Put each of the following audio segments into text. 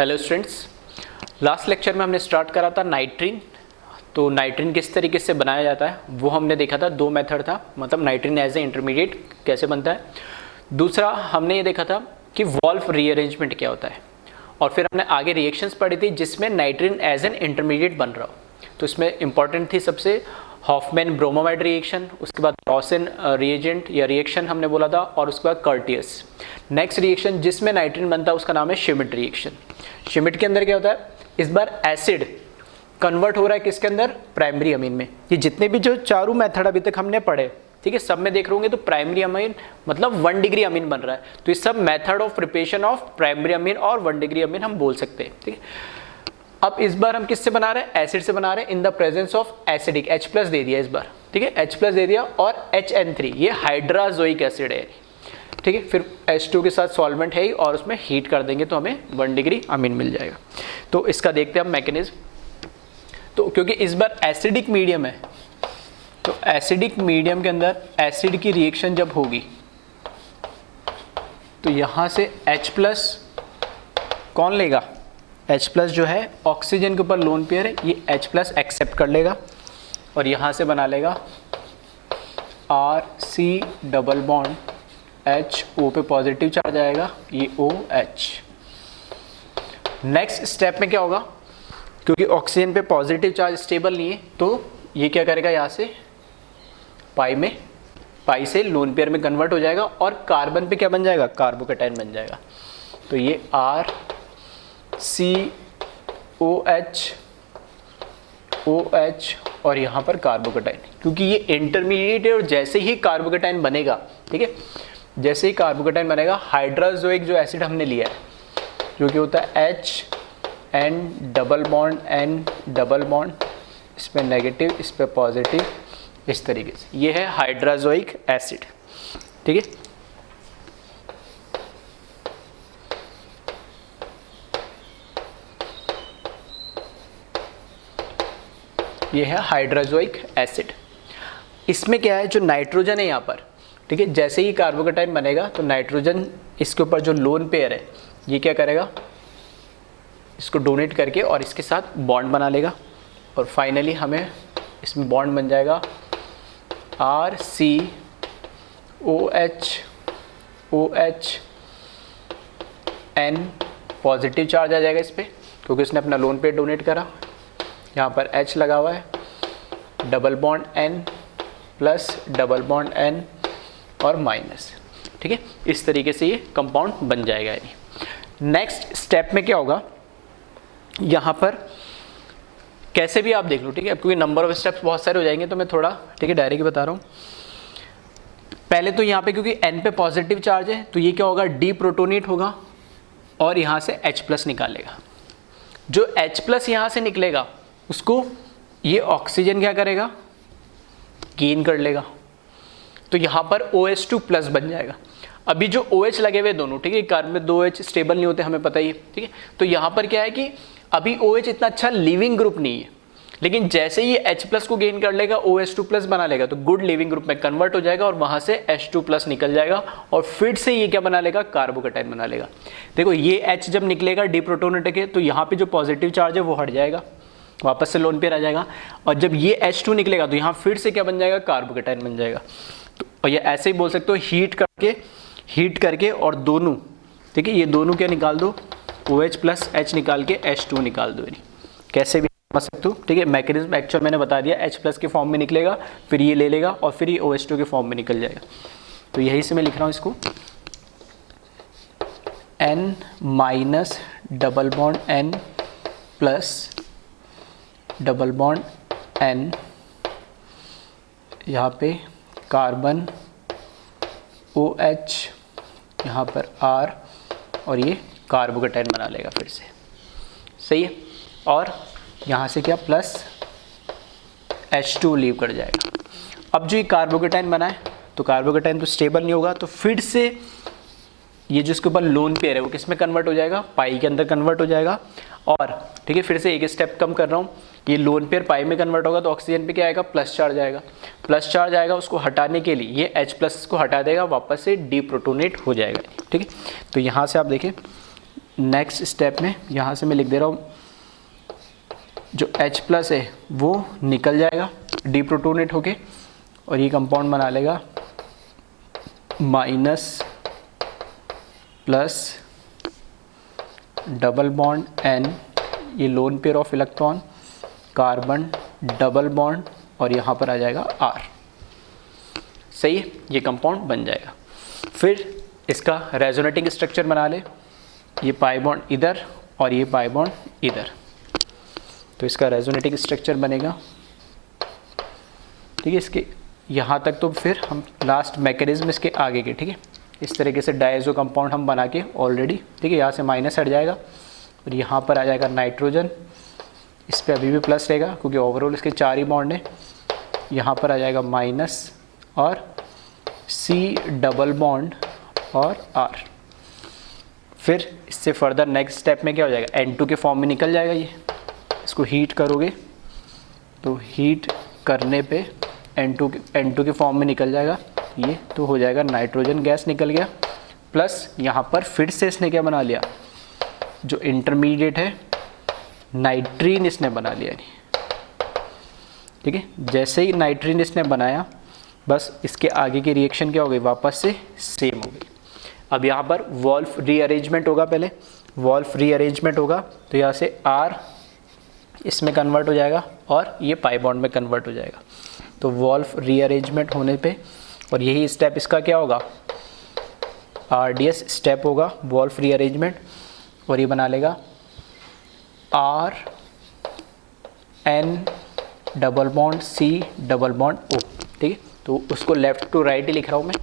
Hello students, last lecture में हमने start करा था नाइट्रीन। तो नाइट्रीन किस तरीके से बनाया जाता है वो हमने देखा था। दो मेथड था, मतलब नाइट्रीन एज ए इंटरमीडिएट कैसे बनता है। दूसरा हमने ये देखा था कि वॉल्फ रीअरेंजमेंट क्या होता है, और फिर हमने आगे रिएक्शंस पढ़ी थी जिसमें नाइट्रीन एज एन इंटरमीडिएट बन रहा हो। तो इसमें इंपॉर्टेंट थी सबसे हॉफमैन ब्रोमोमाइड रिएक्शन, उसके बाद रॉसन रिएजेंट या रिएक्शन हमने बोला था, और उसके बाद कर्टियस। नेक्स्ट रिएक्शन जिसमें नाइट्रीन बनता है उसका नाम है श्मिट रिएक्शन। श्मिट के अंदर क्या होता है, इस बार एसिड कन्वर्ट हो रहा है किसके अंदर, प्राइमरी अमीन में। ये जितने भी जो चारों मेथड अभी तक हमने पढ़े, ठीक है, सब में देख रहे होंगे तो प्राइमरी अमीन मतलब 1 डिग्री अमीन बन रहा है। तो ये सब method of preparation of primary amine और 1 डिग्री अमीन हम बोल सकते हैं, ठीक है। अब इस बार हम किससे बना रहे हैं, एसिड से बना रहे हैं in the presence of acidic, H plus दे दिया इस बार, ठीक है, H प्लस दे दिया, और HN3 ये हाइड्राजोइक एसिड है, ठीक है। फिर H2 के साथ सॉल्वेंट है ही, और उसमें हीट कर देंगे तो हमें 1 डिग्री अमीन मिल जाएगा। तो इसका देखते हैं हम मैकेनिज्म। तो क्योंकि इस बार एसिडिक मीडियम है, तो एसिडिक मीडियम के अंदर एसिड की रिएक्शन जब होगी तो यहां से H प्लस कौन लेगा, H प्लस जो है ऑक्सीजन के ऊपर लोन पेयर है, ये H प्लस एक्सेप्ट कर लेगा और यहाँ से बना लेगा RC डबल बॉन्ड HO पे पॉजिटिव चार्ज आएगा, ये OH। नेक्स्ट स्टेप में क्या होगा, क्योंकि ऑक्सीजन पे पॉजिटिव चार्ज स्टेबल नहीं है तो ये क्या करेगा, यहाँ से पाई से लोन पेयर में कन्वर्ट हो जाएगा, और कार्बन पे क्या बन जाएगा, कार्बोकेटाइन बन जाएगा। तो ये COH OH और यहाँ पर कार्बोकेटाइन, क्योंकि ये इंटरमीडिएट है और जैसे ही कार्बोकेटाइन बनेगा, ठीक है, जैसे ही कार्बोकेटाइन बनेगा, हाइड्राजोइक जो एसिड हमने लिया है जो कि होता है HN डबल बॉन्ड, इस पर नेगेटिव इस पर पॉजिटिव, इस तरीके से ये है हाइड्राजोइक एसिड, ठीक है। ये है हाइड्राजोइक एसिड। इसमें क्या है, जो नाइट्रोजन है यहाँ पर, ठीक है, जैसे ही कार्बोकेटाइन बनेगा तो नाइट्रोजन इसके ऊपर जो लोन पेयर है ये क्या करेगा, इसको डोनेट करके और इसके साथ बॉन्ड बना लेगा, और फाइनली हमें इसमें बॉन्ड बन जाएगा RCOH N, पॉजिटिव चार्ज आ जाएगा इस पर क्योंकि उसने अपना लोन पेयर डोनेट करा। यहाँ पर H लगा हुआ है, double bond N plus double bond N और माइनस, ठीक है। इस तरीके से ये कंपाउंड बन जाएगा। नेक्स्ट स्टेप में क्या होगा, यहाँ पर कैसे भी आप देख लो, ठीक है, क्योंकि नंबर ऑफ स्टेप्स बहुत सारे हो जाएंगे तो मैं थोड़ा, ठीक है, डायरेक्ट बता रहा हूँ। पहले तो यहाँ पे क्योंकि N पे पॉजिटिव चार्ज है तो ये क्या होगा, डी प्रोटोनेट होगा और यहाँ से H प्लस निकालेगा। जो H प्लस यहाँ से निकलेगा उसको ये ऑक्सीजन क्या करेगा, गेन कर लेगा, तो यहाँ पर OH2 प्लस बन जाएगा। अभी जो OH लगे हुए दोनों, ठीक है, कार्बन में 2 H स्टेबल नहीं होते, हमें पता ही है, ठीक है। तो यहाँ पर क्या है कि अभी OH इतना अच्छा लिविंग ग्रुप नहीं है, लेकिन जैसे ही H प्लस को गेन कर लेगा OH2 प्लस बना लेगा तो गुड लिविंग ग्रुप में कन्वर्ट हो जाएगा और वहाँ से H2 प्लस निकल जाएगा और फिर से ये क्या बना लेगा, कार्बोकेटाइन बना लेगा। देखो ये H जब निकलेगा डी प्रोटोनेट के तो यहाँ पे जो पॉजिटिव चार्ज है वो हट जाएगा, वापस से लोन पेयर आ जाएगा, और जब ये H2 निकलेगा तो यहाँ फिर से क्या बन जाएगा, कार्बोकेटाइन बन जाएगा। तो और ये ऐसे ही बोल सकते हो, हीट करके और दोनों, ठीक है, ये दोनों क्या निकाल दो, OH प्लस H निकाल के H2 निकाल दो, कैसे भी समझ सकते हो, ठीक है। मैकेनिज्म एक्चुअल मैंने बता दिया, H प्लस के फॉर्म में निकलेगा, फिर ये ले लेगा और फिर ये OH2 के फॉर्म में निकल जाएगा। तो यही से मैं लिख रहा हूँ इसको, N minus double bond N plus double bond N, यहाँ पे कार्बन OH, यहाँ पर R, और ये कार्बोकेटाइन बना लेगा फिर से, सही है। और यहाँ से क्या, प्लस H2 लीव कर जाएगा। अब जो ये कार्बोकेटाइन बना है तो कार्बोकेटाइन तो स्टेबल नहीं होगा, तो फिर से ये जो इसके ऊपर लोन पेयर है वो किस में कन्वर्ट हो जाएगा, पाई के अंदर कन्वर्ट हो जाएगा। और ठीक है, फिर से एक स्टेप कम कर रहा हूँ, ये लोन पेयर पाई में कन्वर्ट होगा तो ऑक्सीजन पे क्या आएगा, प्लस चार्ज आएगा। प्लस चार्ज आएगा, उसको हटाने के लिए ये H प्लस को हटा देगा, वापस से डी प्रोटोनेट हो जाएगा। ठीक है, तो यहाँ से आप देखें नेक्स्ट स्टेप में यहाँ से मैं लिख दे रहा हूँ, जो H+ है वो निकल जाएगा डीप्रोटोनेट होके, और ये कंपाउंड बना लेगा -+ डबल बॉन्ड N, ये lone pair of electron, carbon double bond, और यहाँ पर आ जाएगा R। सही है, ये कंपाउंड बन जाएगा। फिर इसका रेजोनेटिंग स्ट्रक्चर बना ले, ये पाई बॉन्ड इधर और ये पाई बॉन्ड इधर, तो इसका रेजोनेटिंग स्ट्रक्चर बनेगा। ठीक है, इसके यहाँ तक तो फिर हम लास्ट मैकेनिज्म इसके आगे के, ठीक है, इस तरीके से डायज़ो कंपाउंड हम बना के ऑलरेडी, ठीक है, यहाँ से माइनस हट जाएगा और यहाँ पर आ जाएगा नाइट्रोजन, इस पर अभी भी प्लस रहेगा क्योंकि ओवरऑल इसके 4 ही बॉन्ड हैं। यहाँ पर आ जाएगा माइनस और C डबल बॉन्ड और R। फिर इससे फर्दर नेक्स्ट स्टेप में क्या हो जाएगा, N2 के फॉर्म में निकल जाएगा। ये इसको हीट करोगे तो हीट करने पे N2 के फॉर्म में निकल जाएगा, ये तो हो जाएगा नाइट्रोजन गैस निकल गया। प्लस यहाँ पर फिर से इसने क्या बना लिया, जो इंटरमीडिएट है नाइट्रीन इसने बना लिया। ठीक है, जैसे ही नाइट्रीन इसने बनाया, बस इसके आगे की रिएक्शन क्या हो गई, वापस से सेम हो गई। अब यहाँ पर वॉल्फ रीअरेंजमेंट होगा, पहले वॉल्फ रीअरेंजमेंट होगा तो यहाँ से R इसमें कन्वर्ट हो जाएगा और ये पाई बॉन्ड में कन्वर्ट हो जाएगा। तो वॉल्फ रीअरेंजमेंट होने पे, और यही स्टेप इसका क्या होगा, RDS स्टेप होगा, वॉल्फ रीअरेंजमेंट, और ये बना लेगा R N double bond C double bond O। ठीक है, तो उसको लेफ्ट टू राइट ही लिख रहा हूँ मैं,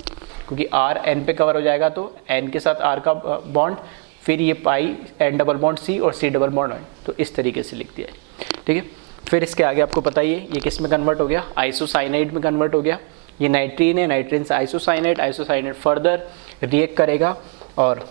क्योंकि R N पे कवर हो जाएगा तो N के साथ R का बॉन्ड, फिर ये पाई N डबल बॉन्ड C और C डबल बॉन्ड N, तो इस तरीके से लिख दिया है। ठीक है, फिर इसके आगे आपको पता ही है ये किस में कन्वर्ट हो गया, आइसोसाइनाइड में कन्वर्ट हो गया। ये नाइट्रीन है, नाइट्रीन से आइसोसाइनाइड, आइसोसाइनाइड फर्दर रिएक्ट करेगा, और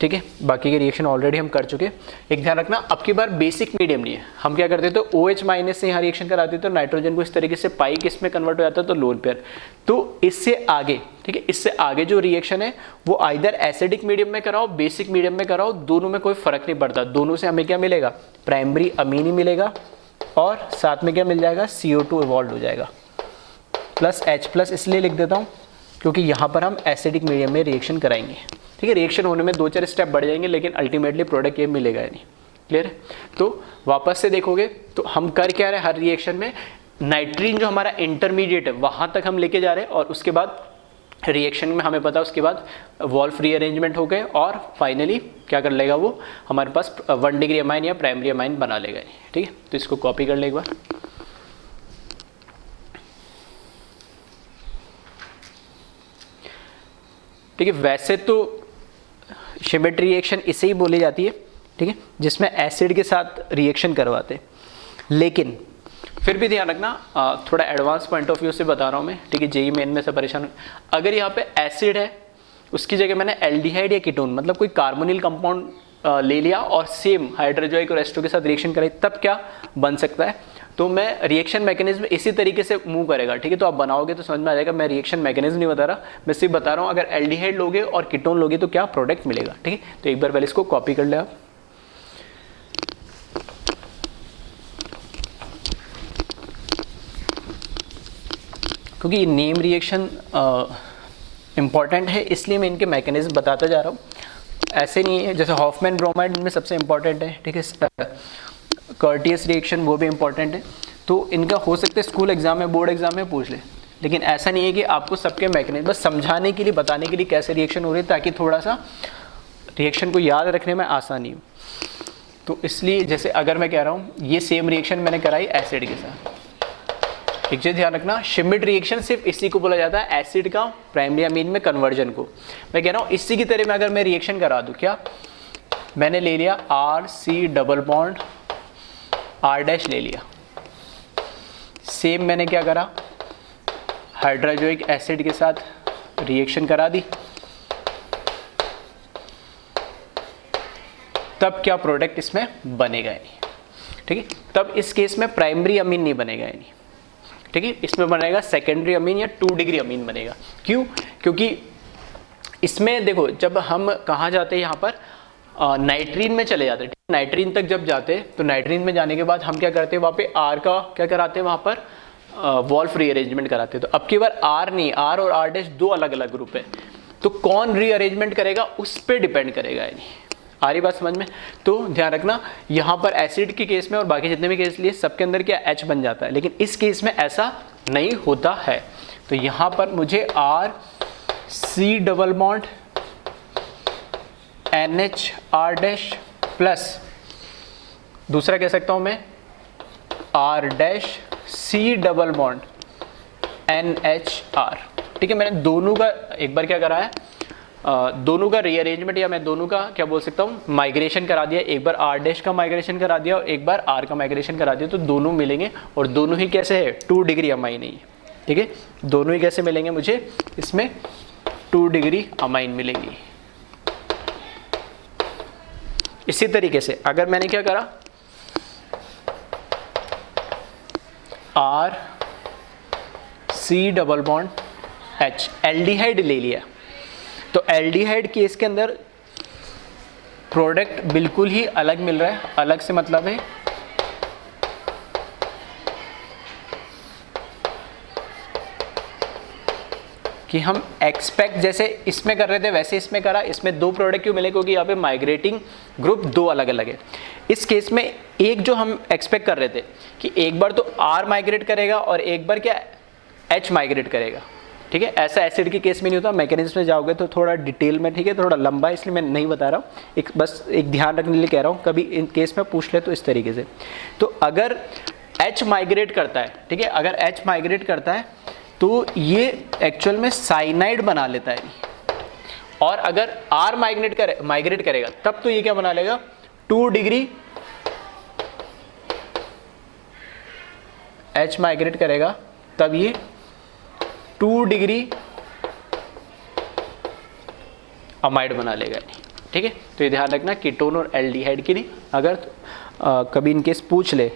ठीक है, बाकी के रिएक्शन ऑलरेडी हम कर चुके। एक ध्यान रखना, अब की बार बेसिक मीडियम नहीं है, हम क्या करते थे, OH माइनस से यहाँ रिएक्शन कराते थे तो नाइट्रोजन को इस तरीके से पाई किस में कन्वर्ट हो जाता है, तो लोन पेयर। तो इससे आगे, ठीक है, इससे आगे जो रिएक्शन है वो आइदर एसिडिक मीडियम में कराओ, बेसिक मीडियम में कराओ, दोनों में कोई फर्क नहीं पड़ता। दोनों से हमें क्या मिलेगा, प्राइमरी अमीन ही मिलेगा, और साथ में क्या मिल जाएगा, CO2 इवॉल्व हो जाएगा, प्लस H+ इसलिए लिख देता हूँ क्योंकि यहाँ पर हम एसिडिक मीडियम में रिएक्शन कराएंगे। ठीक है, रिएक्शन होने में 2-4 स्टेप बढ़ जाएंगे, लेकिन अल्टीमेटली प्रोडक्ट ये मिलेगा नहीं। क्लियर है? तो वापस से देखोगे तो हम कर क्या रहे, हर रिएक्शन में नाइट्रीन जो हमारा इंटरमीडिएट है वहाँ तक हम लेके जा रहे हैं, और उसके बाद रिएक्शन में हमें पता है उसके बाद वॉल्फ रीअरेंजमेंट हो गए, और फाइनली क्या कर लेगा वो, हमारे पास 1 डिग्री अमाइन या प्राइमरी अमाइन बना लेगा। ठीक है, तो इसको कॉपी कर ले एक बार। ठीक है, वैसे तो सिमेट्री रिएक्शन इसे ही बोली जाती है, ठीक है, जिसमें एसिड के साथ रिएक्शन करवाते, लेकिन फिर भी ध्यान रखना, थोड़ा एडवांस पॉइंट ऑफ व्यू से बता रहा हूँ मैं। ठीक है, जेई मेन में से परेशान, अगर यहाँ पे एसिड है उसकी जगह मैंने एल्डिहाइड या कीटोन मतलब कोई कार्बोनिल कंपाउंड ले लिया और सेम हाइड्रोजोइक और एस्टो के साथ रिएक्शन कराई, तब क्या बन सकता है। तो मैं रिएक्शन मैकेनिज्म इसी तरीके से मूव करेगा। ठीक है, तो आप बनाओगे तो समझ में आ जाएगा। मैं रिएक्शन मैकेनिज्म नहीं बता रहा, मैं सिर्फ बता रहा हूँ अगर एल्डिहाइड लोगे और कीटोन लोगे तो क्या प्रोडक्ट मिलेगा। ठीक है, तो एक बार पहले इसको कॉपी कर ले आप। क्योंकि ये नेम रिएक्शन इंपॉर्टेंट है, इसलिए मैं इनके मैकेनिज्म बताता जा रहा हूँ। ऐसे नहीं है, जैसे हॉफमैन ब्रोमाइड इनमें सबसे इंपॉर्टेंट है। ठीक है, कर्टियस रिएक्शन वो भी इंपॉर्टेंट है। तो इनका हो सकता है स्कूल एग्जाम में, बोर्ड एग्जाम में पूछ ले, लेकिन ऐसा नहीं है कि आपको सबके मैकेनिज्म, बस समझाने के लिए, बताने के लिए कैसे रिएक्शन हो रही है, ताकि थोड़ा सा रिएक्शन को याद रखने में आसानी हो। तो इसलिए जैसे अगर मैं कह रहा हूँ ये सेम रिएक्शन मैंने कराई एसिड के साथ, एक चीज ध्यान रखना, श्मिट रिएक्शन सिर्फ इसी को बोला जाता है, एसिड का प्राइमरी अमीन में कन्वर्जन को। मैं कह रहा हूँ इसी की तरह में अगर मैं रिएक्शन करा दूँ, क्या मैंने ले लिया RC डबल बॉन्ड R' ले लिया, सेम मैंने क्या करा, हाइड्रोजोइक एसिड के साथ रिएक्शन करा दी, तब क्या प्रोडक्ट इसमें बनेगा नहीं। ठीक है, तब इस केस में प्राइमरी अमीन नहीं बनेगा नहीं। ठीक है, इसमें बनेगा सेकेंडरी अमीन या 2 डिग्री अमीन बनेगा। क्यों? क्योंकि इसमें देखो, जब हम कहाँ जाते हैं, यहाँ पर नाइट्रीन में चले जाते हैं। नाइट्रीन तक जब जाते तो नाइट्रीन में जाने के बाद हम क्या करते हैं, वहाँ पे आर का क्या कराते हैं, वहाँ पर वॉल्फ रीअरेंजमेंट कराते हैं। तो अब की बार आर नहीं, आर और आर डैश दो अलग अलग ग्रुप है, तो कौन रीअरेंजमेंट करेगा उस पर डिपेंड करेगा। यानी आ रही बात समझ में? तो ध्यान रखना, यहाँ पर एसिड के केस में और बाकी जितने भी केस लिए सबके अंदर क्या H बन जाता है, लेकिन इस केस में ऐसा नहीं होता है। तो यहाँ पर मुझे R C double bond NH R dash plus दूसरा कह सकता हूँ मैं R dash C double bond NH R। ठीक है, मैंने दोनों का एक बार क्या करा है, दोनों का रीअरेंजमेंट या मैं दोनों का क्या बोल सकता हूँ माइग्रेशन करा दिया। एक बार आर डैश का माइग्रेशन करा दिया और एक बार आर का माइग्रेशन करा दिया, तो दोनों मिलेंगे और दोनों ही कैसे है 2 डिग्री अमाइन है। ठीक है, दोनों ही कैसे मिलेंगे मुझे, इसमें 2 डिग्री अमाइन मिलेंगी। इसी तरीके से अगर मैंने क्या करा, R C double bond H aldehyde ले लिया, तो एल्डिहाइड केस के अंदर प्रोडक्ट बिल्कुल ही अलग मिल रहा है। अलग से मतलब है कि हम एक्सपेक्ट जैसे इसमें कर रहे थे वैसे इसमें करा। इसमें 2 प्रोडक्ट क्यों मिले, क्योंकि यहाँ पे माइग्रेटिंग ग्रुप 2 अलग अलग है। इस केस में एक जो हम एक्सपेक्ट कर रहे थे कि एक बार तो R माइग्रेट करेगा और एक बार क्या H माइग्रेट करेगा। ठीक है, ऐसा एसिड के केस में नहीं होता। मैकेनिज्म में जाओगे तो थोड़ा डिटेल में, ठीक है, थोड़ा लंबा है इसलिए मैं नहीं बता रहा हूँ, एक बस एक ध्यान रखने के लिए कह रहा हूँ। कभी इन केस में पूछ ले तो इस तरीके से, तो अगर H माइग्रेट करता है, ठीक है, अगर H माइग्रेट करता है तो ये एक्चुअल में साइनाइड बना लेता है, और अगर R माइग्रेट करेगा तब तो ये क्या बना लेगा 2 डिग्री। H माइग्रेट करेगा तब ये 2 डिग्री अमाइड बना लेगा। ठीक है, तो ये ध्यान रखना कीटोन और एल्डिहाइड के लिए अगर कभी इनकेस पूछ ले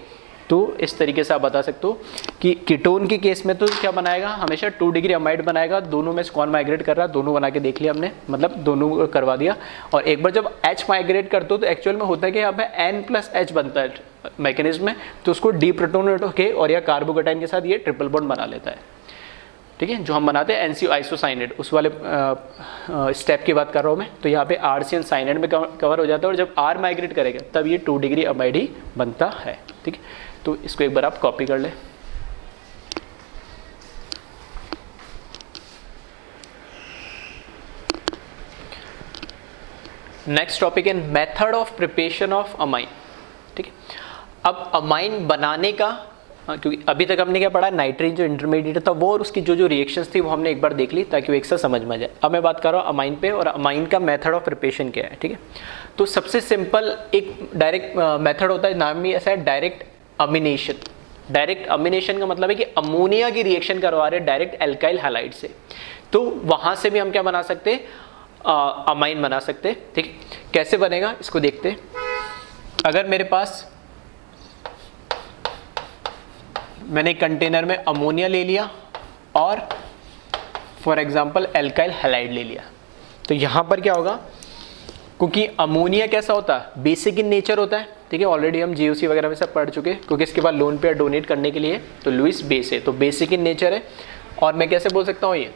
तो इस तरीके से आप बता सकते हो कि कीटोन के केस में तो क्या बनाएगा, हमेशा 2 डिग्री अमाइड बनाएगा। दोनों में से कौन माइग्रेट कर रहा है, दोनों बना के देख लिया हमने, मतलब दोनों करवा दिया। और एक बार जब H माइग्रेट करते हो तो एक्चुअल में होता है कि यहाँ पे N+H बनता है मैकेनिज्म में, तो उसको डीप्रोटोनेट होके और या कार्बोकेटाइन के साथ ये ट्रिपल बॉन्ड बना लेता है। ठीक है, जो हम बनाते हैं NCO आइसोसाइनेट उस वाले स्टेप की बात कर रहा हूँ मैं। तो यहाँ पे RCN साइनेट में कवर हो जाता है, और जब R माइग्रेट करेगा तब ये 2 डिग्री अमाइड ही बनता है। ठीक है, तो इसको एक बार आप कॉपी कर ले। नेक्स्ट टॉपिक है method of preparation of amine. ठीक है, अब अमाइन बनाने का, क्योंकि अभी तक हमने क्या पढ़ा, नाइट्रीन जो इंटरमीडिएट था वो और उसकी जो रिएक्शंस थी वो हमने एक बार देख ली ताकि वो एक साथ समझ में आ जाए। अब मैं बात कर रहा हूँ अमाइन पे, और अमाइन का मेथड ऑफ प्रिपरेशन क्या है। ठीक है, तो सबसे सिंपल एक डायरेक्ट मेथड होता है, नाम भी ऐसा है डायरेक्ट अमीनेशन। डायरेक्ट अमीनेशन का मतलब है कि अमोनिया की रिएक्शन करवा रहे डायरेक्ट एल्काइल हैलाइड से, तो वहां से भी हम क्या बना सकते हैं, अमाइन बना सकते हैं। ठीक है, कैसे बनेगा इसको देखते हैं। अगर मेरे पास मैंने एक कंटेनर में अमोनिया ले लिया और फॉर एग्जांपल एल्काइल हैलाइड ले लिया, तो यहाँ पर क्या होगा, क्योंकि अमोनिया कैसा होता है, बेसिक इन नेचर होता है। ठीक है, ऑलरेडी हम GOC वगैरह में सब पढ़ चुके हैं, क्योंकि इसके बाद लोन पेयर डोनेट करने के लिए तो लुईस बेस है, तो बेसिक इन नेचर है। और मैं कैसे बोल सकता हूँ, ये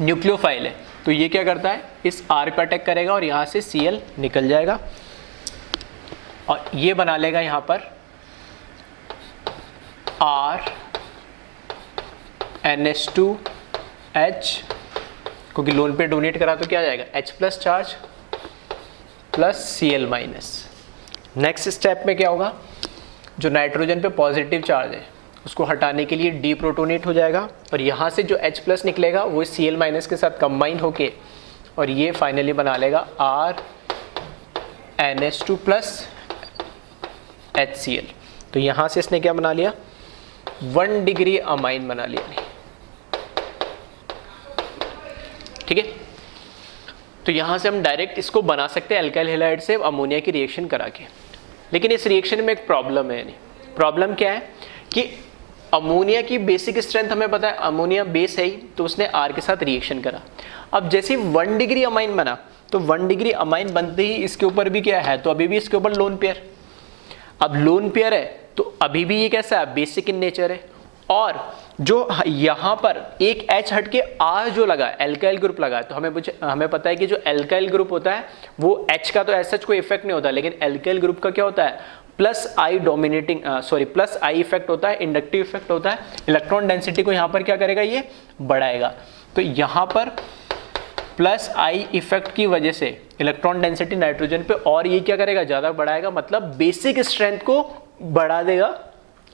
न्यूक्लियोफाइल है, तो ये क्या करता है, इस R पर अटैक करेगा और यहाँ से Cl निकल जाएगा और ये बना लेगा यहाँ पर R NH2H, क्योंकि लोन पे डोनेट करा तो क्या आ जाएगा H plus charge plus Cl minus. Next step में क्या होगा, जो नाइट्रोजन पे पॉजिटिव चार्ज है उसको हटाने के लिए डीप्रोटोनेट हो जाएगा, और यहाँ से जो H प्लस निकलेगा वो Cl माइनस के साथ कंबाइन होके और ये फाइनली बना लेगा R NH2 प्लस HCl। तो यहाँ से इसने क्या बना लिया, 1 डिग्री अमाइन बना लिया। ठीक है, तो यहाँ से हम डायरेक्ट इसको बना सकते हैं एल्काइल हैलाइड से अमोनिया की रिएक्शन करा के। लेकिन इस रिएक्शन में एक प्रॉब्लम है। प्रॉब्लम क्या है कि अमोनिया की बेसिक स्ट्रेंथ हमें पता है, अमोनिया बेस है ही, तो उसने R के साथ रिएक्शन करा। अब जैसे 1 डिग्री अमाइन बना तो 1 डिग्री अमाइन बनते ही इसके ऊपर भी क्या है, तो अभी भी इसके ऊपर लोन पेयर। अब लोन पेयर है तो अभी भी ये कैसा है, बेसिक इन नेचर है। और जो यहाँ पर एक H हट के R जो लगा एल्काइल ग्रुप लगा है, तो हमें पता है कि जो एल्काइल ग्रुप होता है वो H का तो ऐसा कोई इफेक्ट नहीं होता, लेकिन एल्काइल ग्रुप का क्या होता है, प्लस आई इफेक्ट होता है, इंडक्टिव इफेक्ट होता है। इलेक्ट्रॉन डेंसिटी को यहाँ पर क्या करेगा, ये बढ़ाएगा। तो यहाँ पर प्लस आई इफेक्ट की वजह से इलेक्ट्रॉन डेंसिटी नाइट्रोजन पे और ये क्या करेगा, ज़्यादा बढ़ाएगा, मतलब बेसिक स्ट्रेंथ को बढ़ा देगा।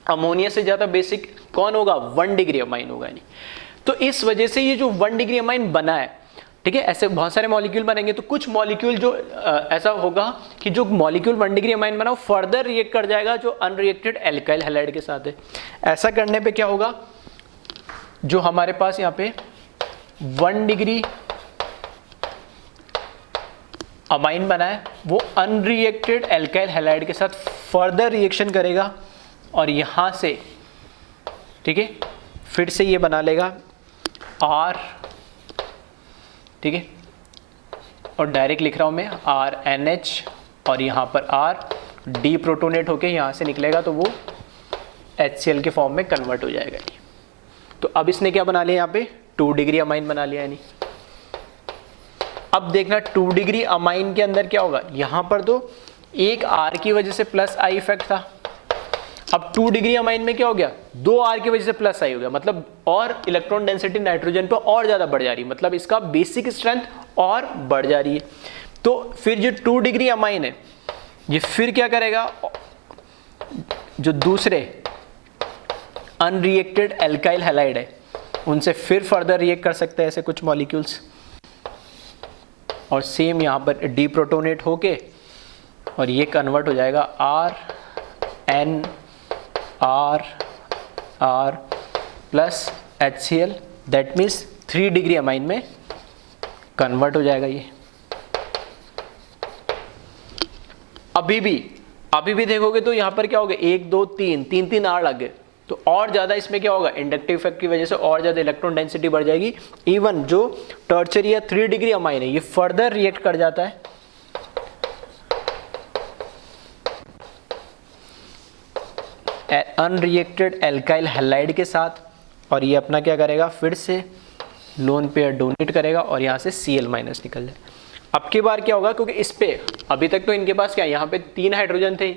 अमोनिया से ज़्यादा बेसिक कौन होगा, 1 डिग्री अमाइन होगा। नहीं तो इस वजह से ये जो 1 डिग्री अमाइन बना है, ठीक है, ऐसे बहुत सारे मॉलिक्यूल बनेंगे। तो कुछ मॉलिक्यूल जो ऐसा होगा कि जो मॉलिक्यूल 1 डिग्री अमाइन बना वो फर्दर रिएक्ट कर जाएगा जो अनरिएक्टेड एल्काइल हैलाइड के साथ है। ऐसा करने पे क्या होगा, जो हमारे पास यहाँ पे 1 डिग्री अमाइन बना है वो अनरिएक्टेड एल्काइल हैलाइड के साथ फर्दर रिएक्शन करेगा और यहाँ से, ठीक है, फिर से ये बना लेगा R, ठीक है, और डायरेक्ट लिख रहा हूँ मैं RNH, और यहाँ पर R डी प्रोटोनेट होके यहाँ से निकलेगा तो वो HCl के फॉर्म में कन्वर्ट हो जाएगा। तो अब इसने क्या बना लिया, यहाँ पे 2 डिग्री अमाइन बना लिया। यानी अब देखना 2 डिग्री अमाइन के अंदर क्या होगा, यहाँ पर तो एक R की वजह से प्लस आई इफेक्ट था, अब 2 डिग्री अमाइन में क्या हो गया, 2 R की वजह से प्लस आई हो गया, मतलब और इलेक्ट्रॉन डेंसिटी नाइट्रोजन पे और ज़्यादा बढ़ जा रही है, मतलब इसका बेसिक स्ट्रेंथ और बढ़ जा रही है। तो फिर जो 2 डिग्री अमाइन है ये फिर क्या करेगा, जो दूसरे अनरिएक्टेड एल्काइल हैलाइड है उनसे फिर फर्दर रिएक्ट कर सकते हैं ऐसे कुछ मॉलिक्यूल्स, और सेम यहाँ पर डी प्रोटोनेट होके और ये कन्वर्ट हो जाएगा RN R plus HCl, that means 3 degree amine में कन्वर्ट हो जाएगा ये। अभी भी देखोगे तो यहाँ पर क्या होगा, 1 2 3 R लग गए, तो और ज़्यादा इसमें क्या होगा, इंडक्टिव इफेक्ट की वजह से और ज़्यादा इलेक्ट्रॉन डेंसिटी बढ़ जाएगी। इवन जो टर्चरी या 3 डिग्री अमाइन है ये फर्दर रिएक्ट कर जाता है अनरिएक्टेड एल्काइल हैलाइड के साथ, और ये अपना क्या करेगा, फिर से लोन पेयर डोनेट करेगा और यहाँ से Cl माइनस निकल जाए। अब की बार क्या होगा, क्योंकि इस पे अभी तक तो इनके पास क्या, यहाँ पे 3 हाइड्रोजन थे,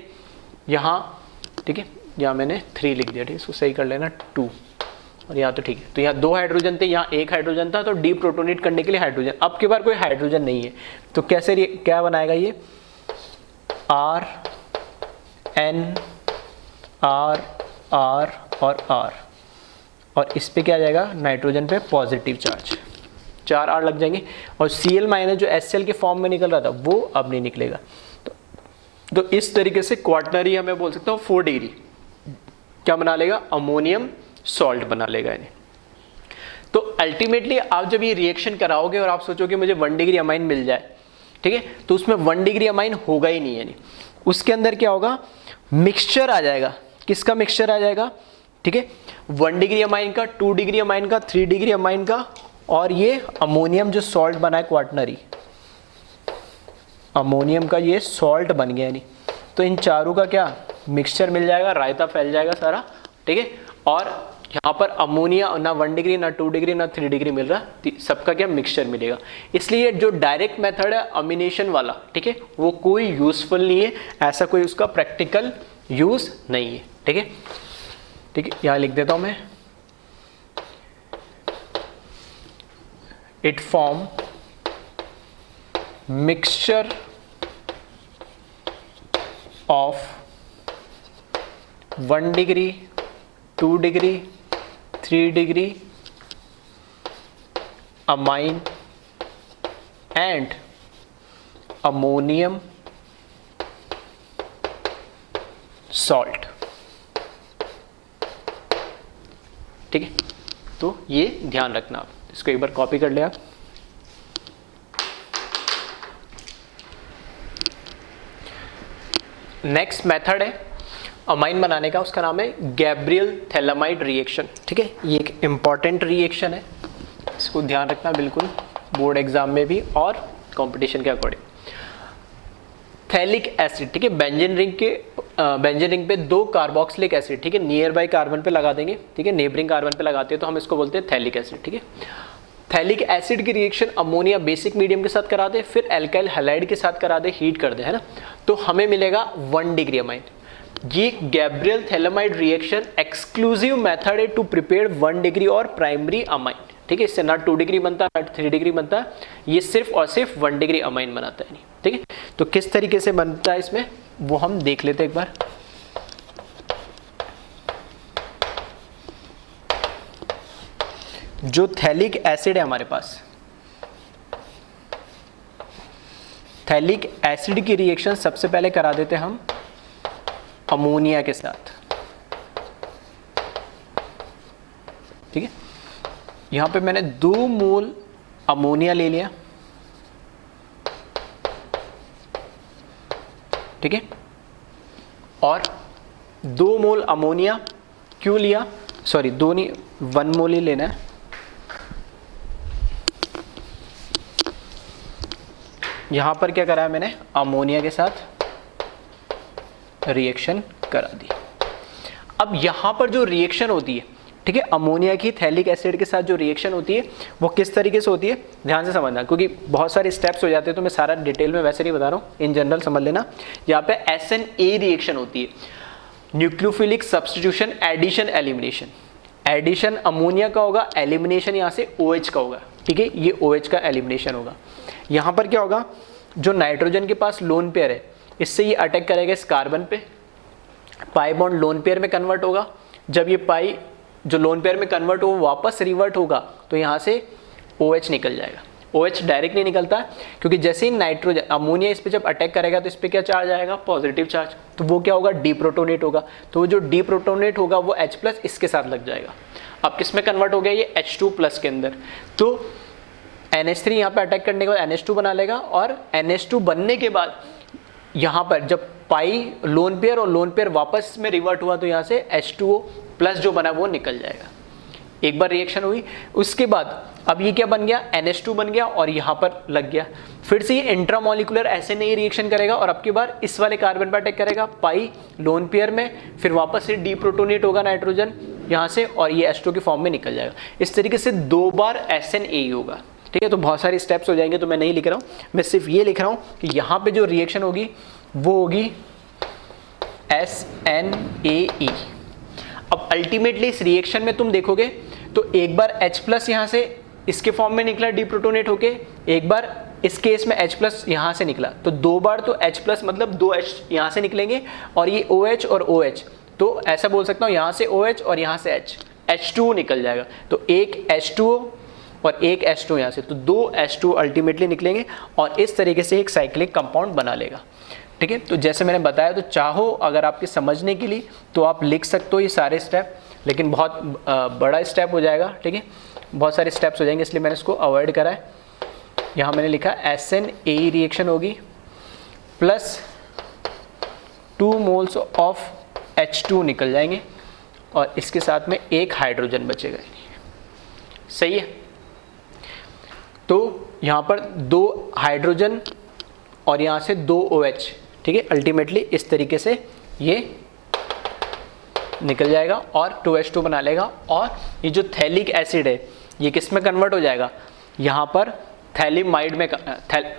यहाँ, ठीक है, यहाँ मैंने 3 लिख दिया, ठीक है, इसको सही कर लेना 2, और यहाँ तो ठीक है, तो यहाँ 2 हाइड्रोजन थे, यहाँ 1 हाइड्रोजन था, तो डी प्रोटोनेट करने के लिए हाइड्रोजन। अब की बार कोई हाइड्रोजन नहीं है, तो कैसे क्या बनाएगा ये, RN R और R, और इस पे क्या आ जाएगा, नाइट्रोजन पे पॉजिटिव चार्ज, 4 R लग जाएंगे, और Cl माइनस जो HCl के फॉर्म में निकल रहा था वो अब नहीं निकलेगा। तो इस तरीके से क्वाटनरी हमें बोल सकता हूँ 4 डिग्री क्या बना लेगा, अमोनियम सॉल्ट बना लेगा यानी। तो अल्टीमेटली आप जब ये रिएक्शन कराओगे और आप सोचोगे मुझे 1 डिग्री अमाइन मिल जाए, ठीक है, तो उसमें 1 डिग्री अमाइन होगा ही नहीं, यानी उसके अंदर क्या होगा, मिक्सचर आ जाएगा। किसका मिक्सचर आ जाएगा, ठीक है, 1 डिग्री अमाइन का, 2 डिग्री अमाइन का, 3 डिग्री अमाइन का, और ये अमोनियम जो सॉल्ट बना है क्वाटनरी, अमोनियम का ये सॉल्ट बन गया यानी। तो इन चारों का क्या मिक्सचर मिल जाएगा, रायता फैल जाएगा सारा, ठीक है। और यहाँ पर अमोनिया ना 1 डिग्री ना 2 डिग्री ना 3 डिग्री मिल रहा, सबका क्या मिक्सचर मिलेगा। इसलिए जो डायरेक्ट मेथड है अमिनेशन वाला, ठीक है, वो कोई यूजफुल नहीं है, ऐसा कोई उसका प्रैक्टिकल यूज नहीं है, ठीक है। ठीक है, यहाँ लिख देता हूँ मैं, it form mixture of 1 degree, 2 degree, 3 degree amine and ammonium salt, ठीक है। तो ये ध्यान रखना, आप इसको एक बार कॉपी कर ले आप। नेक्स्ट मेथड है अमाइन बनाने का, उसका नाम है गैब्रियल थैलामाइड रिएक्शन, ठीक है। ये एक इम्पॉर्टेंट रिएक्शन है, इसको ध्यान रखना बिल्कुल, बोर्ड एग्जाम में भी और कंपटीशन के अकॉर्डिंग। थैलिक एसिड, ठीक है, बेंजीन रिंग पे 2 कार्बोक्सिलिक एसिड, ठीक है, नियर बाय कार्बन पे लगा देंगे, ठीक है, नेबरिंग कार्बन पे लगाते हैं तो हम इसको बोलते हैं थैलिक एसिड, ठीक है। थैलिक एसिड की रिएक्शन अमोनिया बेसिक मीडियम के साथ करा दे, फिर एल्काइल हैलाइड के साथ करा दे, हीट कर दे, है ना, तो हमें मिलेगा 1 डिग्री अमाइन। ये Gabriel phthalimide reaction exclusive method है टू प्रिपेयर 1 डिग्री और प्राइमरी अमाइन, ठीक है, इससे ना 2 डिग्री बनता है ना 3 डिग्री बनता है, ये सिर्फ और सिर्फ 1 डिग्री अमाइन बनाता है, ठीक है। तो किस तरीके से बनता है इसमें वो हम देख लेते हैं एक बार। जो थैलिक एसिड है हमारे पास, थैलिक एसिड की रिएक्शन सबसे पहले करा देते हैं हम अमोनिया के साथ, ठीक है। यहां पे मैंने 2 मोल अमोनिया ले लिया, ठीक है, और 2 मोल अमोनिया क्यों लिया, सॉरी 2 नहीं 1 मोल ही लेना है। यहां पर क्या करा है मैंने, अमोनिया के साथ रिएक्शन करा दी। अब यहां पर जो रिएक्शन होती है, ठीक है, अमोनिया की थैलिक एसिड के साथ जो रिएक्शन होती है वो किस तरीके से होती है, ध्यान से समझना, क्योंकि बहुत सारे स्टेप्स हो जाते हैं तो मैं सारा डिटेल में वैसे नहीं बता रहा हूँ, इन जनरल समझ लेना। यहाँ पे SNA रिएक्शन होती है, nucleophilic substitution addition elimination. Addition ammonia का होगा, एलिमिनेशन यहाँ से OH का होगा, ठीक है, ये OH का एलिमिनेशन होगा। यहाँ पर क्या होगा, जो नाइट्रोजन के पास लोन पेयर है इससे ये अटैक करेगा इस कार्बन पे, पाई बॉन्ड लोन पेयर में कन्वर्ट होगा। जब ये पाई जो लोन पेयर में कन्वर्ट हो वापस रिवर्ट होगा तो यहाँ से OH निकल जाएगा। OH डायरेक्ट नहीं निकलता क्योंकि जैसे ही नाइट्रोजन अमोनिया इस पे जब अटैक करेगा तो इस पे क्या चार्ज आएगा, पॉजिटिव चार्ज, तो वो क्या होगा, डीप्रोटोनेट होगा। तो वो जो डीप्रोटोनेट होगा वो H+ इसके साथ लग जाएगा। अब किस में कन्वर्ट हो गया, ये H2+ के अंदर, तो NH3 यहाँ पे अटैक करने के बाद NH2 बना लेगा, और NH2 बनने के बाद यहाँ पर जब पाई लोन पेयर और लोन पेयर वापस में रिवर्ट हुआ तो यहाँ से H2O+ जो बना वो निकल जाएगा। एक बार रिएक्शन हुई, उसके बाद अब ये क्या बन गया, NH2 बन गया और यहाँ पर लग गया। फिर से ये इंट्रामोलिकुलर ऐसे नहीं रिएक्शन करेगा और अब की बार इस वाले कार्बन पर अटैक करेगा, पाई लोन पेयर में, फिर वापस से डीप्रोटोनेट होगा नाइट्रोजन यहाँ से और ये H2 के फॉर्म में निकल जाएगा। इस तरीके से 2 बार SNA होगा, ठीक है। तो बहुत सारे स्टेप्स हो जाएंगे तो मैं नहीं लिख रहा हूँ, मैं सिर्फ ये लिख रहा हूँ कि यहाँ पे जो रिएक्शन होगी वो होगी SNAE। अब अल्टीमेटली इस रिएक्शन में तुम देखोगे तो एक बार H+ यहाँ से इसके फॉर्म में निकला डीप्रोटोनेट होके, एक बार इस केस में H+ यहाँ से निकला, तो 2 बार तो H+ मतलब 2 H यहाँ से निकलेंगे और ये OH और OH, तो ऐसा बोल सकता हूँ यहाँ से OH और यहाँ से H2O निकल जाएगा। तो एक H2O और एक H2 यहाँ से, तो 2 H2 अल्टीमेटली निकलेंगे और इस तरीके से एक साइक्लिक कंपाउंड बना लेगा, ठीक है। तो जैसे मैंने बताया, तो चाहो अगर आपके समझने के लिए तो आप लिख सकते हो ये सारे स्टेप, लेकिन बहुत बड़ा स्टेप हो जाएगा, ठीक है, बहुत सारे स्टेप्स हो जाएंगे, इसलिए मैंने इसको अवॉइड करा है। यहाँ मैंने लिखा SNAE रिएक्शन होगी प्लस 2 मोल्स ऑफ H2 निकल जाएंगे और इसके साथ में एक हाइड्रोजन बचेगा, सही है। तो यहाँ पर 2 हाइड्रोजन और यहाँ से 2 OH, ठीक है, अल्टीमेटली इस तरीके से ये निकल जाएगा और 2H2 बना लेगा। और ये जो थैलिक एसिड है ये किस में कन्वर्ट हो जाएगा, यहाँ पर थैलीमाइड में,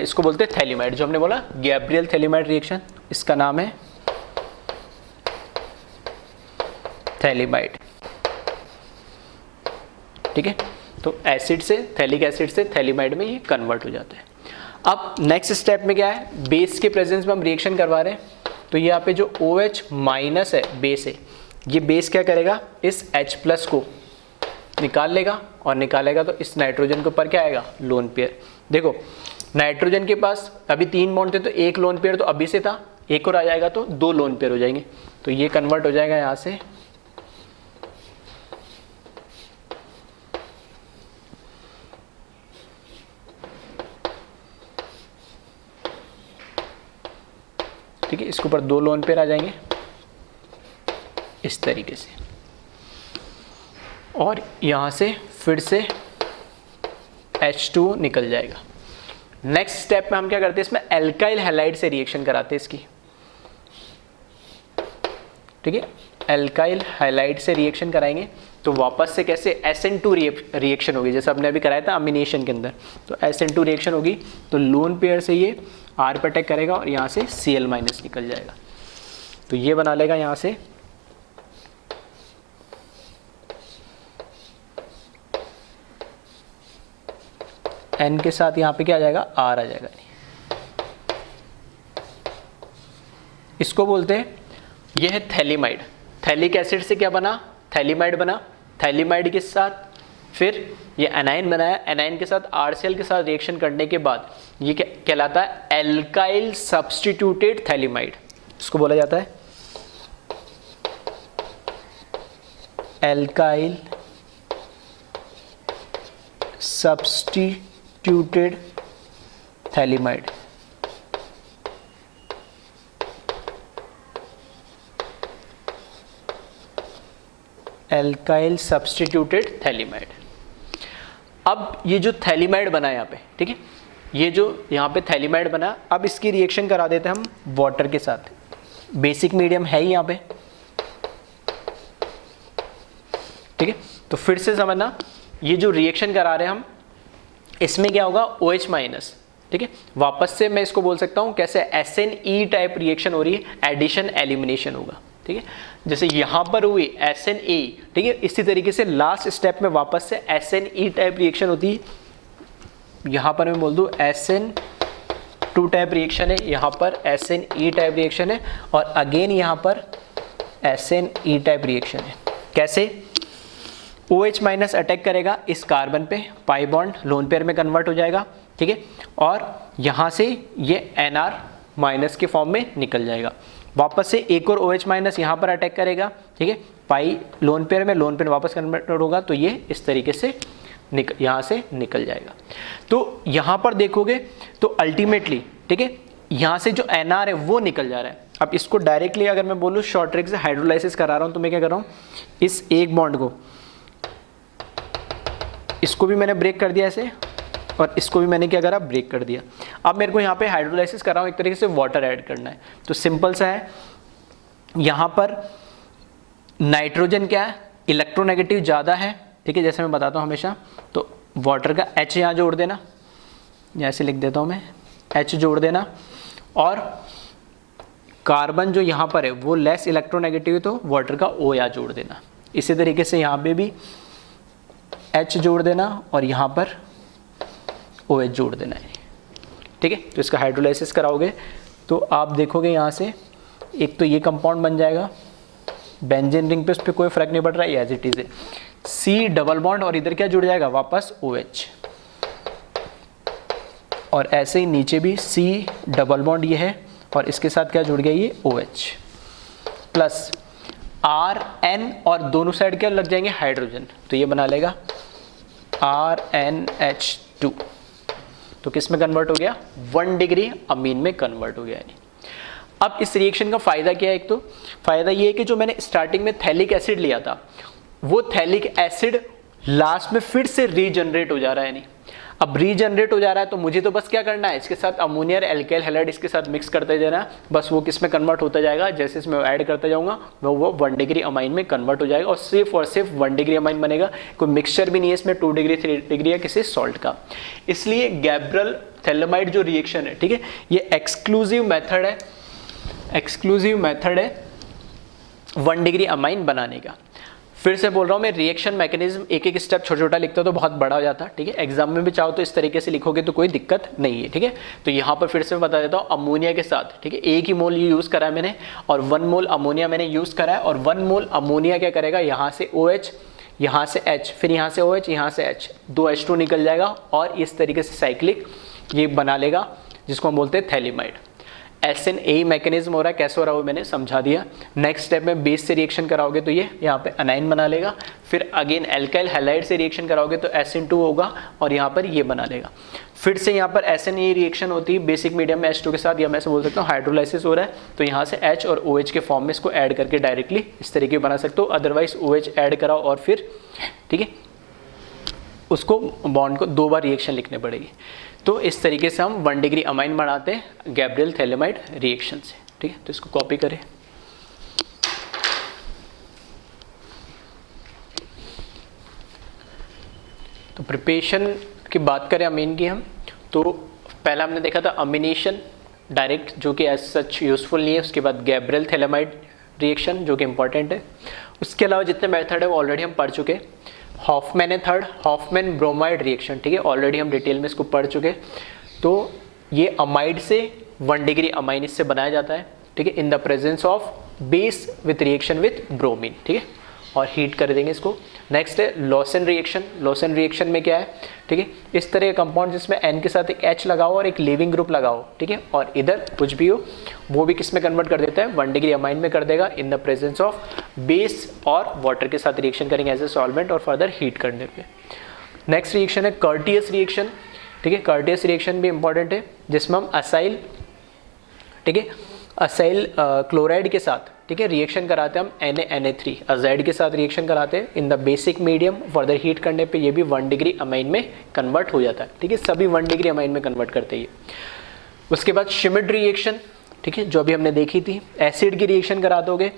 इसको बोलते हैं थैलीमाइड, जो हमने बोला गैब्रियल थैलीमाइड रिएक्शन, इसका नाम है थैलीमाइड, ठीक है। तो एसिड से, थैलिक एसिड से थैलीमाइड में ये कन्वर्ट हो जाता है। अब नेक्स्ट स्टेप में क्या है, बेस के प्रेजेंस में हम रिएक्शन करवा रहे हैं, तो यहाँ पे जो OH- है, बेस है, ये बेस क्या करेगा, इस H+ को निकाल लेगा और निकालेगा तो इस नाइट्रोजन के ऊपर क्या आएगा, लोन पेयर। देखो नाइट्रोजन के पास अभी 3 बॉन्ड थे तो एक लोन पेयर तो अभी से था, एक और आ जाएगा तो 2 लोन पेयर हो जाएंगे, तो ये कन्वर्ट हो जाएगा यहाँ से ठीक है, इसके ऊपर 2 लोन पेयर आ जाएंगे इस तरीके से, और यहाँ से फिर से H2 निकल जाएगा। नेक्स्ट स्टेप में हम क्या करते हैं, इसमें एल्काइल हैलाइड से रिएक्शन कराते हैं इसकी, ठीक है। एल्काइल हैलाइड से रिएक्शन कराएंगे तो वापस से कैसे SN2 रिएक्शन होगी, जैसे हमने अभी कराया था अमीनेशन के अंदर। तो SN2 रिएक्शन होगी तो लोन पेयर से ये R पर अटैक करेगा और यहाँ से Cl- निकल जाएगा, तो ये बना लेगा यहाँ से N के साथ यहाँ पे क्या आ जाएगा, R आ जाएगा। इसको बोलते हैं, ये है थैलीमाइड। थैलिक एसिड से क्या बना, थैलीमाइड बना। थैलीमाइड के साथ फिर ये एनाइन बनाया, एनाइन के साथ RCl के साथ रिएक्शन करने के बाद ये क्या कहलाता है, एल्काइल सब्स्टिट्यूटेड थैलीमाइड, इसको बोला जाता है alkyl substituted phthalimide. Alkyl substituted phthalimide. अब ये जो थैलीमाइड बना यहाँ पे, ठीक है, ये जो यहाँ पे थैलीमाइड बना, अब इसकी रिएक्शन करा देते हैं हम वाटर के साथ। बेसिक मीडियम है ही यहाँ पे, ठीक है। तो फिर से समझना, ये जो रिएक्शन करा रहे हैं हम, इसमें क्या होगा, OH-, ठीक है। वापस से मैं इसको बोल सकता हूँ कैसे, SNE टाइप रिएक्शन हो रही है, एडिशन एलिमिनेशन होगा, ठीक है। जैसे यहाँ पर हुई SNA, ठीक है, इसी तरीके से लास्ट स्टेप में वापस से SNE टाइप रिएक्शन होती है। यहाँ पर मैं बोल दूँ SN2 टाइप रिएक्शन है, यहाँ पर SNE टाइप रिएक्शन है, और अगेन यहाँ पर SNE टाइप रिएक्शन है। कैसे, OH- अटैक करेगा इस कार्बन पे, पाई बॉन्ड लोन पेयर में कन्वर्ट हो जाएगा, ठीक है, और यहाँ से ये NR- के फॉर्म में निकल जाएगा। वापस से एक और OH- यहाँ पर अटैक करेगा, ठीक है, पाई लोन पेयर में, लोन पेयर वापस कन्वर्ट होगा, तो ये इस तरीके से यहाँ से निकल जाएगा। तो यहाँ पर देखोगे तो अल्टीमेटली, ठीक है, यहाँ से जो NR है वो निकल जा रहा है। अब इसको डायरेक्टली अगर मैं बोलूँ शॉर्ट ट्रिक से हाइड्रोलाइसिस करा रहा हूँ, तो मैं क्या कर रहा हूँ, इस एक बॉन्ड को, इसको भी मैंने ब्रेक कर दिया ऐसे, और इसको भी मैंने क्या करा, ब्रेक कर दिया। अब मेरे को यहाँ पे हाइड्रोलाइसिस कर रहा हूँ, एक तरीके से वाटर ऐड करना है, तो सिंपल सा है, यहाँ पर नाइट्रोजन क्या है, इलेक्ट्रोनेगेटिव ज़्यादा है, ठीक है, जैसे मैं बताता हूँ हमेशा, तो वाटर का H यहाँ जोड़ देना, ऐसे लिख देता हूँ मैं, H जोड़ देना, और कार्बन जो यहाँ पर है वो लेस इलेक्ट्रोनेगेटिव है, तो वाटर का O यहाँ जोड़ देना। इसी तरीके से यहाँ पे भी H जोड़ देना और यहाँ पर OH जोड़ देना है, ठीक है। तो इसका हाइड्रोलाइसिस कराओगे तो आप देखोगे यहाँ से एक तो ये कंपाउंड बन जाएगा, बेंजीन रिंग पे उस पर कोई फर्क नहीं पड़ रहा है, एज इट इज है, C डबल बॉन्ड, और इधर क्या जुड़ जाएगा, वापस OH, और ऐसे ही नीचे भी C डबल बॉन्ड ये है, और इसके साथ क्या जुड़ गया, ये OH प्लस RN, और दोनों साइड क्या लग जाएंगे, हाइड्रोजन, तो ये बना लेगा RnH2। तो किस में कन्वर्ट हो गया, 1 डिग्री अमीन में कन्वर्ट हो गया। अब इस रिएक्शन का फायदा क्या है, एक तो फायदा ये है कि जो मैंने स्टार्टिंग में थैलिक एसिड लिया था, वो थैलिक एसिड लास्ट में फिर से रीजनरेट हो जा रहा है। नहीं, अब रीजनरेट हो जा रहा है तो मुझे तो बस क्या करना है, इसके साथ अमोनिया और एल्काइल हैलाइड इसके साथ मिक्स करते जाना है, बस वो किस में कन्वर्ट होता जाएगा, जैसे इसमें ऐड करता जाऊंगा वो 1 डिग्री अमाइन में कन्वर्ट हो जाएगा, और सिर्फ 1 डिग्री अमाइन बनेगा, कोई मिक्सचर भी नहीं है इसमें 2 डिग्री 3 डिग्री या किसी सॉल्ट का। इसलिए गैब्रियल थैलेमाइड जो रिएक्शन है, ठीक है, ये एक्सक्लूसिव मेथड है 1 डिग्री अमाइन बनाने का। फिर से बोल रहा हूँ मैं, रिएक्शन मैकेनिज्म एक एक स्टेप छोटा छोटा लिखता तो बहुत बड़ा हो जाता, ठीक है। एग्जाम में भी चाहो तो इस तरीके से लिखोगे तो कोई दिक्कत नहीं है, ठीक है। तो यहाँ पर फिर से बता देता हूँ, अमोनिया के साथ, ठीक है, 1 ही मोल ये यूज़ करा है मैंने, और 1 मोल अमोनिया मैंने यूज़ करा है, और 1 मोल अमोनिया क्या करेगा, यहाँ से OH, यहाँ से H, फिर यहाँ से OH, यहाँ से H, 2 H2 निकल जाएगा, और इस तरीके से साइक्लिक ये बना लेगा, जिसको हम बोलते हैं थैलीमाइड। SNA मैकेनिज्म हो रहा है, कैसे हो रहा है वो मैंने समझा दिया। नेक्स्ट स्टेप में बेस से रिएक्शन कराओगे तो ये यहाँ पे अनाइन बना लेगा, फिर अगेन एल्काइल हैलाइड से रिएक्शन कराओगे तो SN2 होगा, और यहाँ पर ये बना लेगा। फिर से यहाँ पर SNA रिएक्शन होती है बेसिक मीडियम में H2 के साथ, या मैं ऐसे बोल सकता हूँ हाइड्रोलाइसिस हो रहा है, तो यहाँ से H और OH के फॉर्म में इसको ऐड करके डायरेक्टली इस तरीके बना सकते हो, अदरवाइज OH ऐड कराओ और फिर, ठीक है, उसको बॉन्ड को 2 बार रिएक्शन लिखने पड़ेगी। तो इस तरीके से हम 1 डिग्री अमाइन बनाते हैं गैब्रियल थैलेमाइड रिएक्शन से, ठीक है। तो इसको कॉपी करें। तो प्रिपरेशन की बात करें अमीन की हम, तो पहला हमने देखा था अमीनेशन डायरेक्ट, जो कि एज सच यूजफुल नहीं है। उसके बाद गैब्रियल थैलेमाइड रिएक्शन, जो कि इंपॉर्टेंट है। उसके अलावा जितने मेथड है वो ऑलरेडी हम पढ़ चुके। हॉफमैन है थर्ड, हॉफमैन ब्रोमाइड रिएक्शन, ठीक है, ऑलरेडी हम डिटेल में इसको पढ़ चुके। तो ये अमाइड से 1 डिग्री अमाइन इससे बनाया जाता है, ठीक है, इन the presence of base with reaction with bromine, ठीक है, और हीट कर देंगे इसको। नेक्स्ट है लॉसन रिएक्शन। लॉसन रिएक्शन में क्या है, ठीक है, इस तरह का कंपाउंड जिसमें N के साथ एक H लगाओ और एक लीविंग ग्रुप लगाओ, ठीक है, और इधर कुछ भी हो वो भी किस में कन्वर्ट कर देता है, 1 डिग्री अमाइन में कर देगा इन द प्रेजेंस ऑफ बेस और वाटर के साथ रिएक्शन करेंगे एज ए सॉल्वेंट और फर्दर हीट करने पे। नेक्स्ट रिएक्शन है कर्टियस रिएक्शन, ठीक है। कर्टियस रिएक्शन भी इंपॉर्टेंट है, जिसमें हम असाइल, ठीक है, असाइल क्लोराइड के साथ, ठीक है, रिएक्शन कराते हैं हम Na-Na3 अजाइड के साथ रिएक्शन कराते हैं in the basic medium. Further heat करने पे ये भी 1 डिग्री अमाइन में कन्वर्ट हो जाता है, ठीक है, सभी 1 डिग्री अमाइन में कन्वर्ट करते हैं। उसके बाद शिमिड रिएक्शन, ठीक है, जो अभी हमने देखी थी, एसिड की रिएक्शन करा दोगे,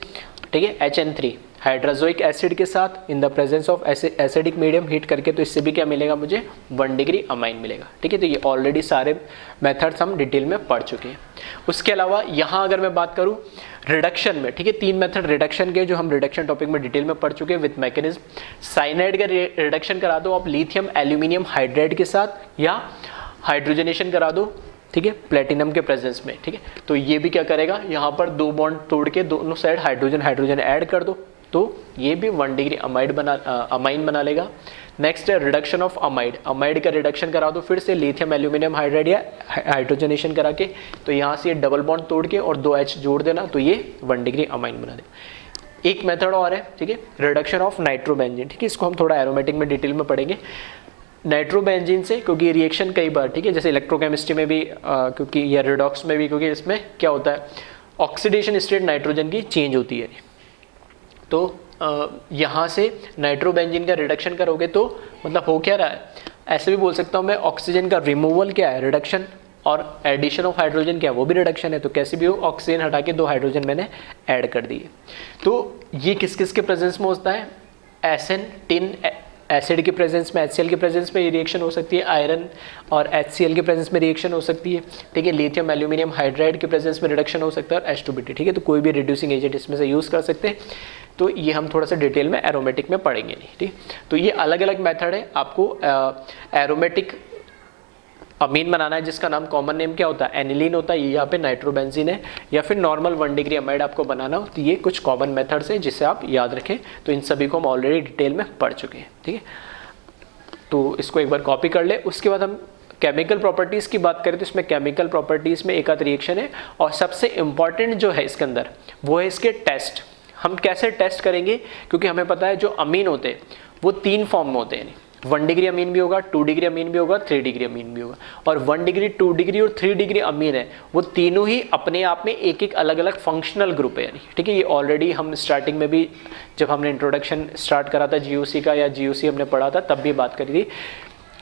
ठीक है, HN3 हाइड्रोजोइक एसिड के साथ इन the presence of acidic medium heat करके, तो इससे भी क्या मिलेगा मुझे, 1 डिग्री अमाइन मिलेगा, ठीक है। तो ये ऑलरेडी सारे मेथड्स हम डिटेल में पढ़ चुके हैं। उसके अलावा यहाँ अगर मैं बात करूँ रिडक्शन में, ठीक है, 3 मेथड रिडक्शन के जो हम रिडक्शन टॉपिक में डिटेल में पढ़ चुके हैं विथ मैकेनिज्म। साइनाइड का रिडक्शन करा दो आप लिथियम एल्यूमिनियम हाइड्राइड के साथ, या हाइड्रोजनेशन करा दो, ठीक है, प्लेटिनम के प्रेजेंस में, ठीक है। तो ये भी क्या करेगा, यहाँ पर 2 बॉन्ड तोड़ के दोनों साइड हाइड्रोजन हाइड्रोजन ऐड कर दो, तो ये भी 1 डिग्री अमाइन बना लेगा। नेक्स्ट है रिडक्शन ऑफ अमाइड। अमाइड का रिडक्शन करा दो फिर से लिथियम एल्यूमिनियम हाइड्राइड या हाइड्रोजनेशन करा के, तो यहाँ से ये डबल बॉन्ड तोड़ के और 2 H जोड़ देना, तो ये 1 डिग्री अमाइन बना दे। एक मेथड और है, ठीक है, रिडक्शन ऑफ नाइट्रोबेंजीन, ठीक है, इसको हम थोड़ा एरोमेटिक में डिटेल में पढ़ेंगे। नाइट्रोबेंजीन से, क्योंकि रिएक्शन कई बार, ठीक है, जैसे इलेक्ट्रोकेमिस्ट्री में भी क्योंकि या रिडॉक्स में भी, क्योंकि इसमें क्या होता है, ऑक्सीडेशन स्टेट नाइट्रोजन की चेंज होती है। तो यहाँ से नाइट्रोबेंजीन का रिडक्शन करोगे तो मतलब हो क्या रहा है, ऐसे भी बोल सकता हूँ मैं, ऑक्सीजन का रिमूवल क्या है, रिडक्शन, और एडिशन ऑफ हाइड्रोजन क्या है, वो भी रिडक्शन है। तो कैसे भी हो, ऑक्सीजन हटा के 2 हाइड्रोजन मैंने ऐड कर दिए। तो ये किस किस के प्रेजेंस में होता है, SN टिन एसिड के प्रेजेंस में, HCl के प्रेजेंस में ये रिएक्शन हो सकती है, आयरन और HCl के प्रेजेंस में रिएक्शन हो सकती है, ठीक है, लिथियम एल्यूमिनियम हाइड्राइड के प्रेजेंस में रिडक्शन हो सकता है, और H2BT, ठीक है। तो कोई भी रिड्यूसिंग एजेंट इसमें से यूज़ कर सकते हैं। तो ये हम थोड़ा सा डिटेल में एरोमेटिक में पढ़ेंगे नहीं, ठीक। तो ये अलग अलग मेथड है। आपको एरोमेटिक अमीन बनाना है जिसका नाम कॉमन नेम क्या होता है, एनिलीन होता है, ये यहाँ पे नाइट्रोबेंजीन है, या फिर नॉर्मल 1 डिग्री अमाइड आपको बनाना हो, तो ये कुछ कॉमन मेथड्स हैं जिसे आप याद रखें। तो इन सभी को हम ऑलरेडी डिटेल में पढ़ चुके हैं, ठीक है। तो इसको एक बार कॉपी कर ले। उसके बाद हम केमिकल प्रॉपर्टीज़ की बात करें तो इसमें केमिकल प्रॉपर्टीज़ में एक आध रिएक्शन है, और सबसे इंपॉर्टेंट जो है इसके अंदर वो है इसके टेस्ट। हम कैसे टेस्ट करेंगे, क्योंकि हमें पता है जो अमीन होते हैं वो 3 फॉर्म में होते हैं, 1 डिग्री अमीन भी होगा, 2 डिग्री अमीन भी होगा, 3 डिग्री अमीन भी होगा। और 1 डिग्री, 2 डिग्री और 3 डिग्री अमीन है, वो तीनों ही अपने आप में एक एक अलग अलग फंक्शनल ग्रुप है, यानी, ठीक है। ये ऑलरेडी हम स्टार्टिंग में भी जब हमने इंट्रोडक्शन स्टार्ट करा था GOC का, या GOC हमने पढ़ा था, तब भी बात करी थी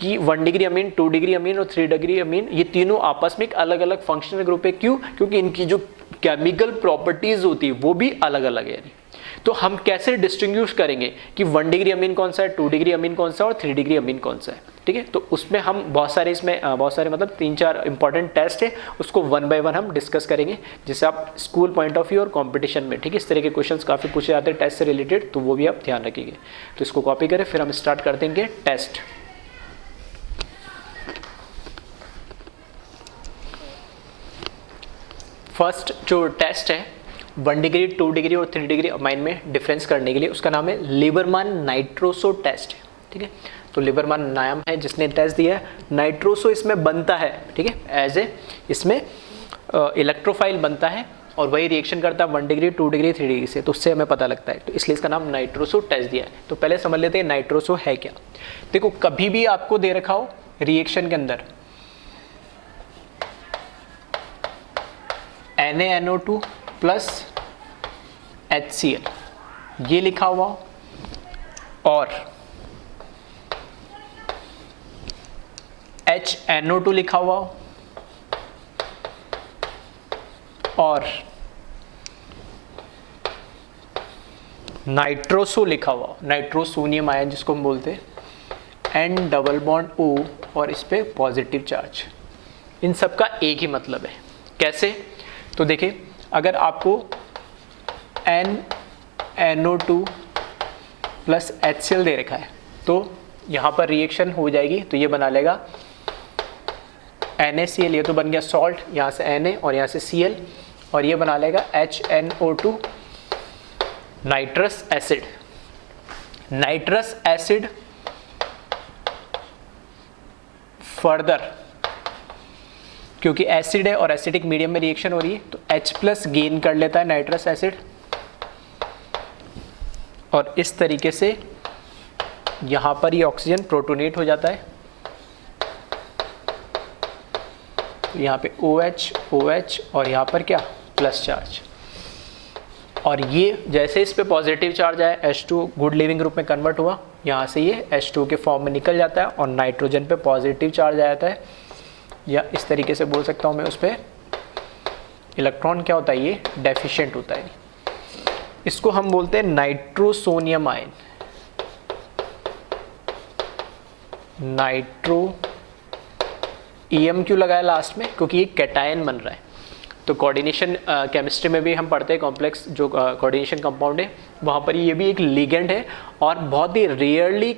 कि 1 डिग्री अमीन, 2 डिग्री अमीन और 3 डिग्री अमीन, ये तीनों आपस में एक अलग अलग फंक्शनल ग्रुप है। क्यों? क्योंकि इनकी जो केमिकल प्रॉपर्टीज होती है वो भी अलग अलग है। तो हम कैसे डिस्टिंग्विश करेंगे कि 1 डिग्री अमीन कौन सा है, 2 डिग्री अमीन कौन सा है और 3 डिग्री अमीन कौन सा है, ठीक है। तो उसमें हम बहुत सारे मतलब 3-4 इंपॉर्टेंट टेस्ट है, उसको 1 बाय 1 हम डिस्कस करेंगे, जिससे आप स्कूल पॉइंट ऑफ व्यू और कंपटीशन में, ठीक है, इस तरह के क्वेश्चंस काफ़ी पूछे जाते हैं टेस्ट से रिलेटेड, तो वो भी आप ध्यान रखिएगा। तो इसको कॉपी करें, फिर हम स्टार्ट कर देंगे टेस्ट। फर्स्ट जो टेस्ट है 1 डिग्री, 2 डिग्री और 3 डिग्री अमाइन में डिफरेंस करने के लिए, उसका नाम है लिबरमान नाइट्रोसो टेस्ट, ठीक है। तो लिबरमान नाम है जिसने टेस्ट दिया है, नाइट्रोसो इसमें बनता है, ठीक है, एज ए इसमें इलेक्ट्रोफाइल बनता है और वही रिएक्शन करता है 1 डिग्री, 2 डिग्री, 3 डिग्री से, तो उससे हमें पता लगता है, तो इसलिए इसका नाम नाइट्रोसो टेस्ट दिया है। तो पहले समझ लेते हैं नाइट्रोसो है क्या। देखो, कभी भी आपको दे रखा हो रिएक्शन के अंदर NaNO2 प्लस HCl ये लिखा हुआ और HNO2 लिखा हुआ हो और नाइट्रोसो लिखा हुआ हो, नाइट्रोसोनियम आयन जिसको हम बोलते हैं, N डबल बॉन्ड O और इस पे पॉजिटिव चार्ज। इन सब का एक ही मतलब है। कैसे? तो देखिए, अगर आपको NNO2 प्लस HCl दे रखा है तो यहाँ पर रिएक्शन हो जाएगी, तो ये बना लेगा NaCl, ये तो बन गया सॉल्ट, यहाँ से Na और यहाँ से Cl, और ये बना लेगा HNO2 nitrous acid. Nitrous acid further, क्योंकि एसिड है और एसिडिक मीडियम में रिएक्शन हो रही है, तो H+ गेन कर लेता है नाइट्रस एसिड, और इस तरीके से यहाँ पर ये ऑक्सीजन प्रोटोनेट हो जाता है। तो यहाँ पे OH OH और यहाँ पर क्या, प्लस चार्ज, और ये जैसे इस पे पॉजिटिव चार्ज आया, H2 गुड लिविंग ग्रुप में कन्वर्ट हुआ, यहाँ से ये H2 के फॉर्म में निकल जाता है और नाइट्रोजन पे पॉजिटिव चार्ज आ जाता है, या इस तरीके से बोल सकता हूँ मैं, उस पर इलेक्ट्रॉन क्या होता है, ये डेफिशिएंट होता है। इसको हम बोलते हैं नाइट्रोसोनियम आयन। नाइट्रो EM क्यों लगाया लास्ट में, क्योंकि ये कैटायन बन रहा है। तो कोऑर्डिनेशन केमिस्ट्री में भी हम पढ़ते हैं, कॉम्प्लेक्स जो कोऑर्डिनेशन कंपाउंड है वहाँ पर ये भी एक लिगेंड है, और बहुत ही रेयरली,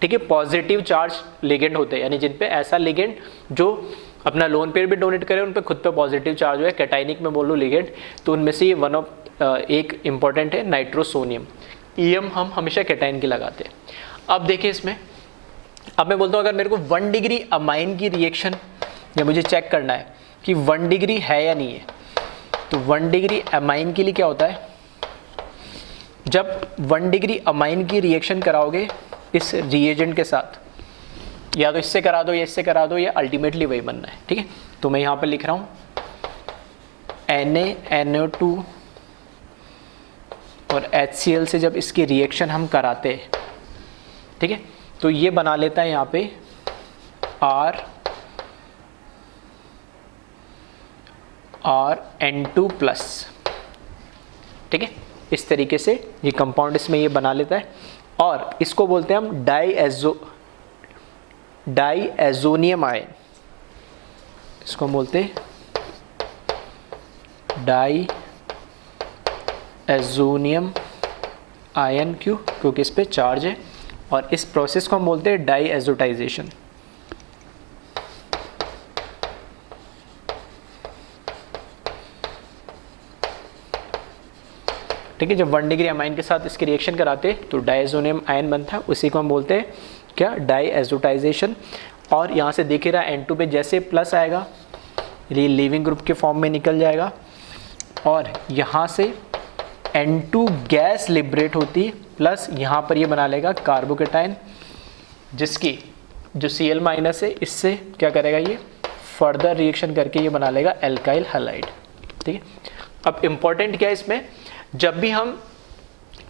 ठीक है, पॉजिटिव चार्ज लिगेंड होते हैं, यानी जिन पे ऐसा लिगेंड जो अपना लोन पेयर भी डोनेट करे उन पे खुद पे पॉजिटिव चार्ज हो है, कैटाइनिक में बोल लो लिगेंड, तो उनमें से ये वन ऑफ एक इम्पॉर्टेंट है नाइट्रोसोनियम। EM हम हमेशा कैटाइन की लगाते हैं। अब देखिए इसमें, अब मैं बोलता हूँ अगर मेरे को 1 डिग्री अमाइन की रिएक्शन या मुझे चेक करना है कि 1 डिग्री है या नहीं है, तो 1 डिग्री अमाइन के लिए क्या होता है, जब 1 डिग्री अमाइन की रिएक्शन कराओगे इस रिएजेंट के साथ, या तो इससे करा दो या इससे करा दो, या अल्टीमेटली वही बनना है, ठीक है। तो मैं यहाँ पर लिख रहा हूँ NaNO2 और HCl से जब इसकी रिएक्शन हम कराते हैं, ठीक है, तो ये बना लेता है यहाँ पे RN2+, ठीक है, इस तरीके से ये कंपाउंड इसमें ये बना लेता है, और इसको बोलते हैं हम डाईएजोनियम आयन। इसको हम बोलते हैं डाईएजोनियम आयन। क्यों? क्योंकि इस पे चार्ज है, और इस प्रोसेस को हम बोलते हैं डाईएजोटाइजेशन। ठीक है, जब 1 डिग्री अमाइन के साथ इसकी रिएक्शन कराते तो डाईएजोनियम आयन बनता है, उसी को हम बोलते हैं क्या, डाईएजोटाइजेशन। और यहाँ से देख रहा है N2 पे जैसे प्लस आएगा ये लीविंग ग्रुप के फॉर्म में निकल जाएगा, और यहाँ से N2 गैस लिबरेट होती है, प्लस यहाँ पर ये बना लेगा कार्बोकेटाइन, जिसकी जो Cl- है इससे क्या करेगा, ये फर्दर रिएक्शन करके ये बना लेगा एल्काइल हैलाइड। ठीक है, अब इम्पॉर्टेंट क्या है इसमें, जब भी हम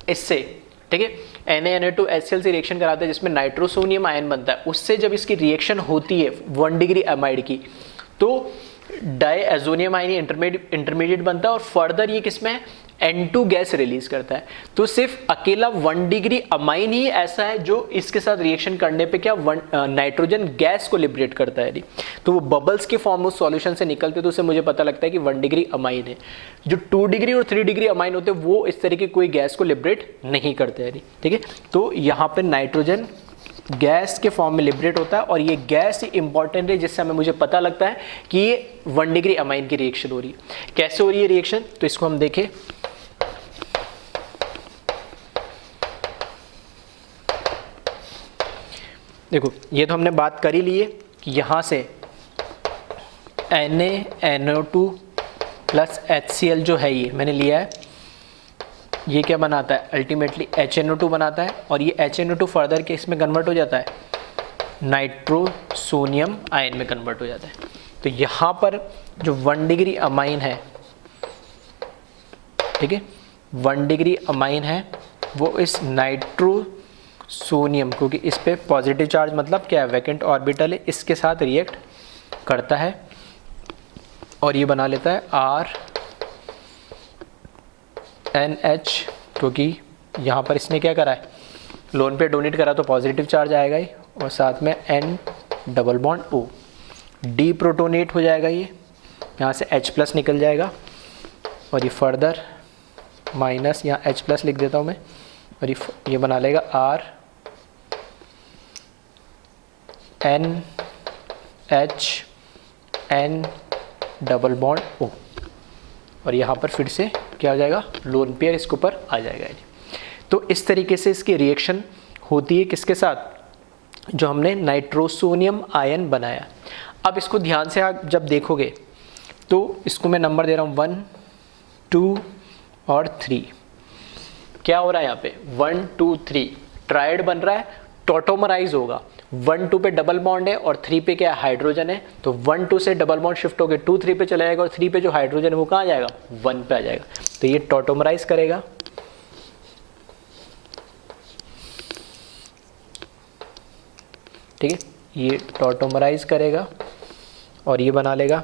इससे, ठीक है, Na-Na2HCl से रिएक्शन कराते हैं जिसमें नाइट्रोसोनियम आयन बनता है, उससे जब इसकी रिएक्शन होती है 1 डिग्री अमाइड की, तो डाईएजोनियम आयन इंटरमीडिएट बनता है, और फर्दर ये किसमें N2 गैस रिलीज करता है। तो सिर्फ अकेला 1 डिग्री अमाइन ही ऐसा है जो इसके साथ रिएक्शन करने पे क्या नाइट्रोजन गैस को लिबरेट करता है, तो वो बबल्स के फॉर्म में सॉल्यूशन से निकलते, तो उससे मुझे पता लगता है कि 1 डिग्री अमाइन है। जो 2 डिग्री और 3 डिग्री अमाइन होते हैं वो इस तरह के कोई गैस को लिबरेट नहीं करते हैं, ठीक है। तो यहाँ पे नाइट्रोजन गैस के फॉर्म में लिबरेट होता है, और ये गैस इंपॉर्टेंट है जिससे हमें मुझे पता लगता है कि ये 1 डिग्री अमाइन की रिएक्शन हो रही है। कैसे हो रही है रिएक्शन, तो इसको हम देखें। देखो, ये तो हमने बात कर ही ली है कि यहाँ से NaNO2 प्लस HCl जो है ये मैंने लिया है, ये क्या बनाता है, अल्टीमेटली HNO2 बनाता है, और ये HNO2 फर्दर के इसमें कन्वर्ट हो जाता है नाइट्रोसोनियम आयन में कन्वर्ट हो जाता है। तो यहाँ पर जो 1 डिग्री अमाइन है, ठीक है, 1 डिग्री अमाइन है, वो इस नाइट्रोसोनियम सोनियम, क्योंकि इस पे पॉजिटिव चार्ज मतलब क्या है, वैकेंट ऑर्बिटल है, इसके साथ रिएक्ट करता है और ये बना लेता है RNH, क्योंकि यहाँ पर इसने क्या करा है, लोन पे डोनेट करा तो पॉजिटिव चार्ज आएगा ही, और साथ में N double bond O, D protonate हो जाएगा, ये यहाँ से H+ निकल जाएगा और ये फर्दर माइनस, यहाँ H+ लिख देता हूँ मैं, और ये बना लेगा RNH N double bond O, और यहाँ पर फिर से क्या हो जाएगा, लोन पेयर इसके ऊपर आ जाएगा। तो इस तरीके से इसकी रिएक्शन होती है किसके साथ, जो हमने नाइट्रोसोनियम आयन बनाया। अब इसको ध्यान से आप जब देखोगे तो इसको मैं नंबर दे रहा हूँ 1 2 और 3। क्या हो रहा है यहाँ पे 1 2 3 ट्राइड बन रहा है, टॉटोमराइज होगा। 1 2 पे डबल बॉन्ड है और 3 पे क्या है, हाइड्रोजन है, तो 1 2 से डबल बॉन्ड शिफ्ट होकर 2 3 पे चला जाएगा और 3 पे जो हाइड्रोजन है वो कहाँ आ जाएगा, 1 पे आ जाएगा। तो ये टॉटोमराइज करेगा, ठीक है, ये टॉटोमराइज करेगा और ये बना लेगा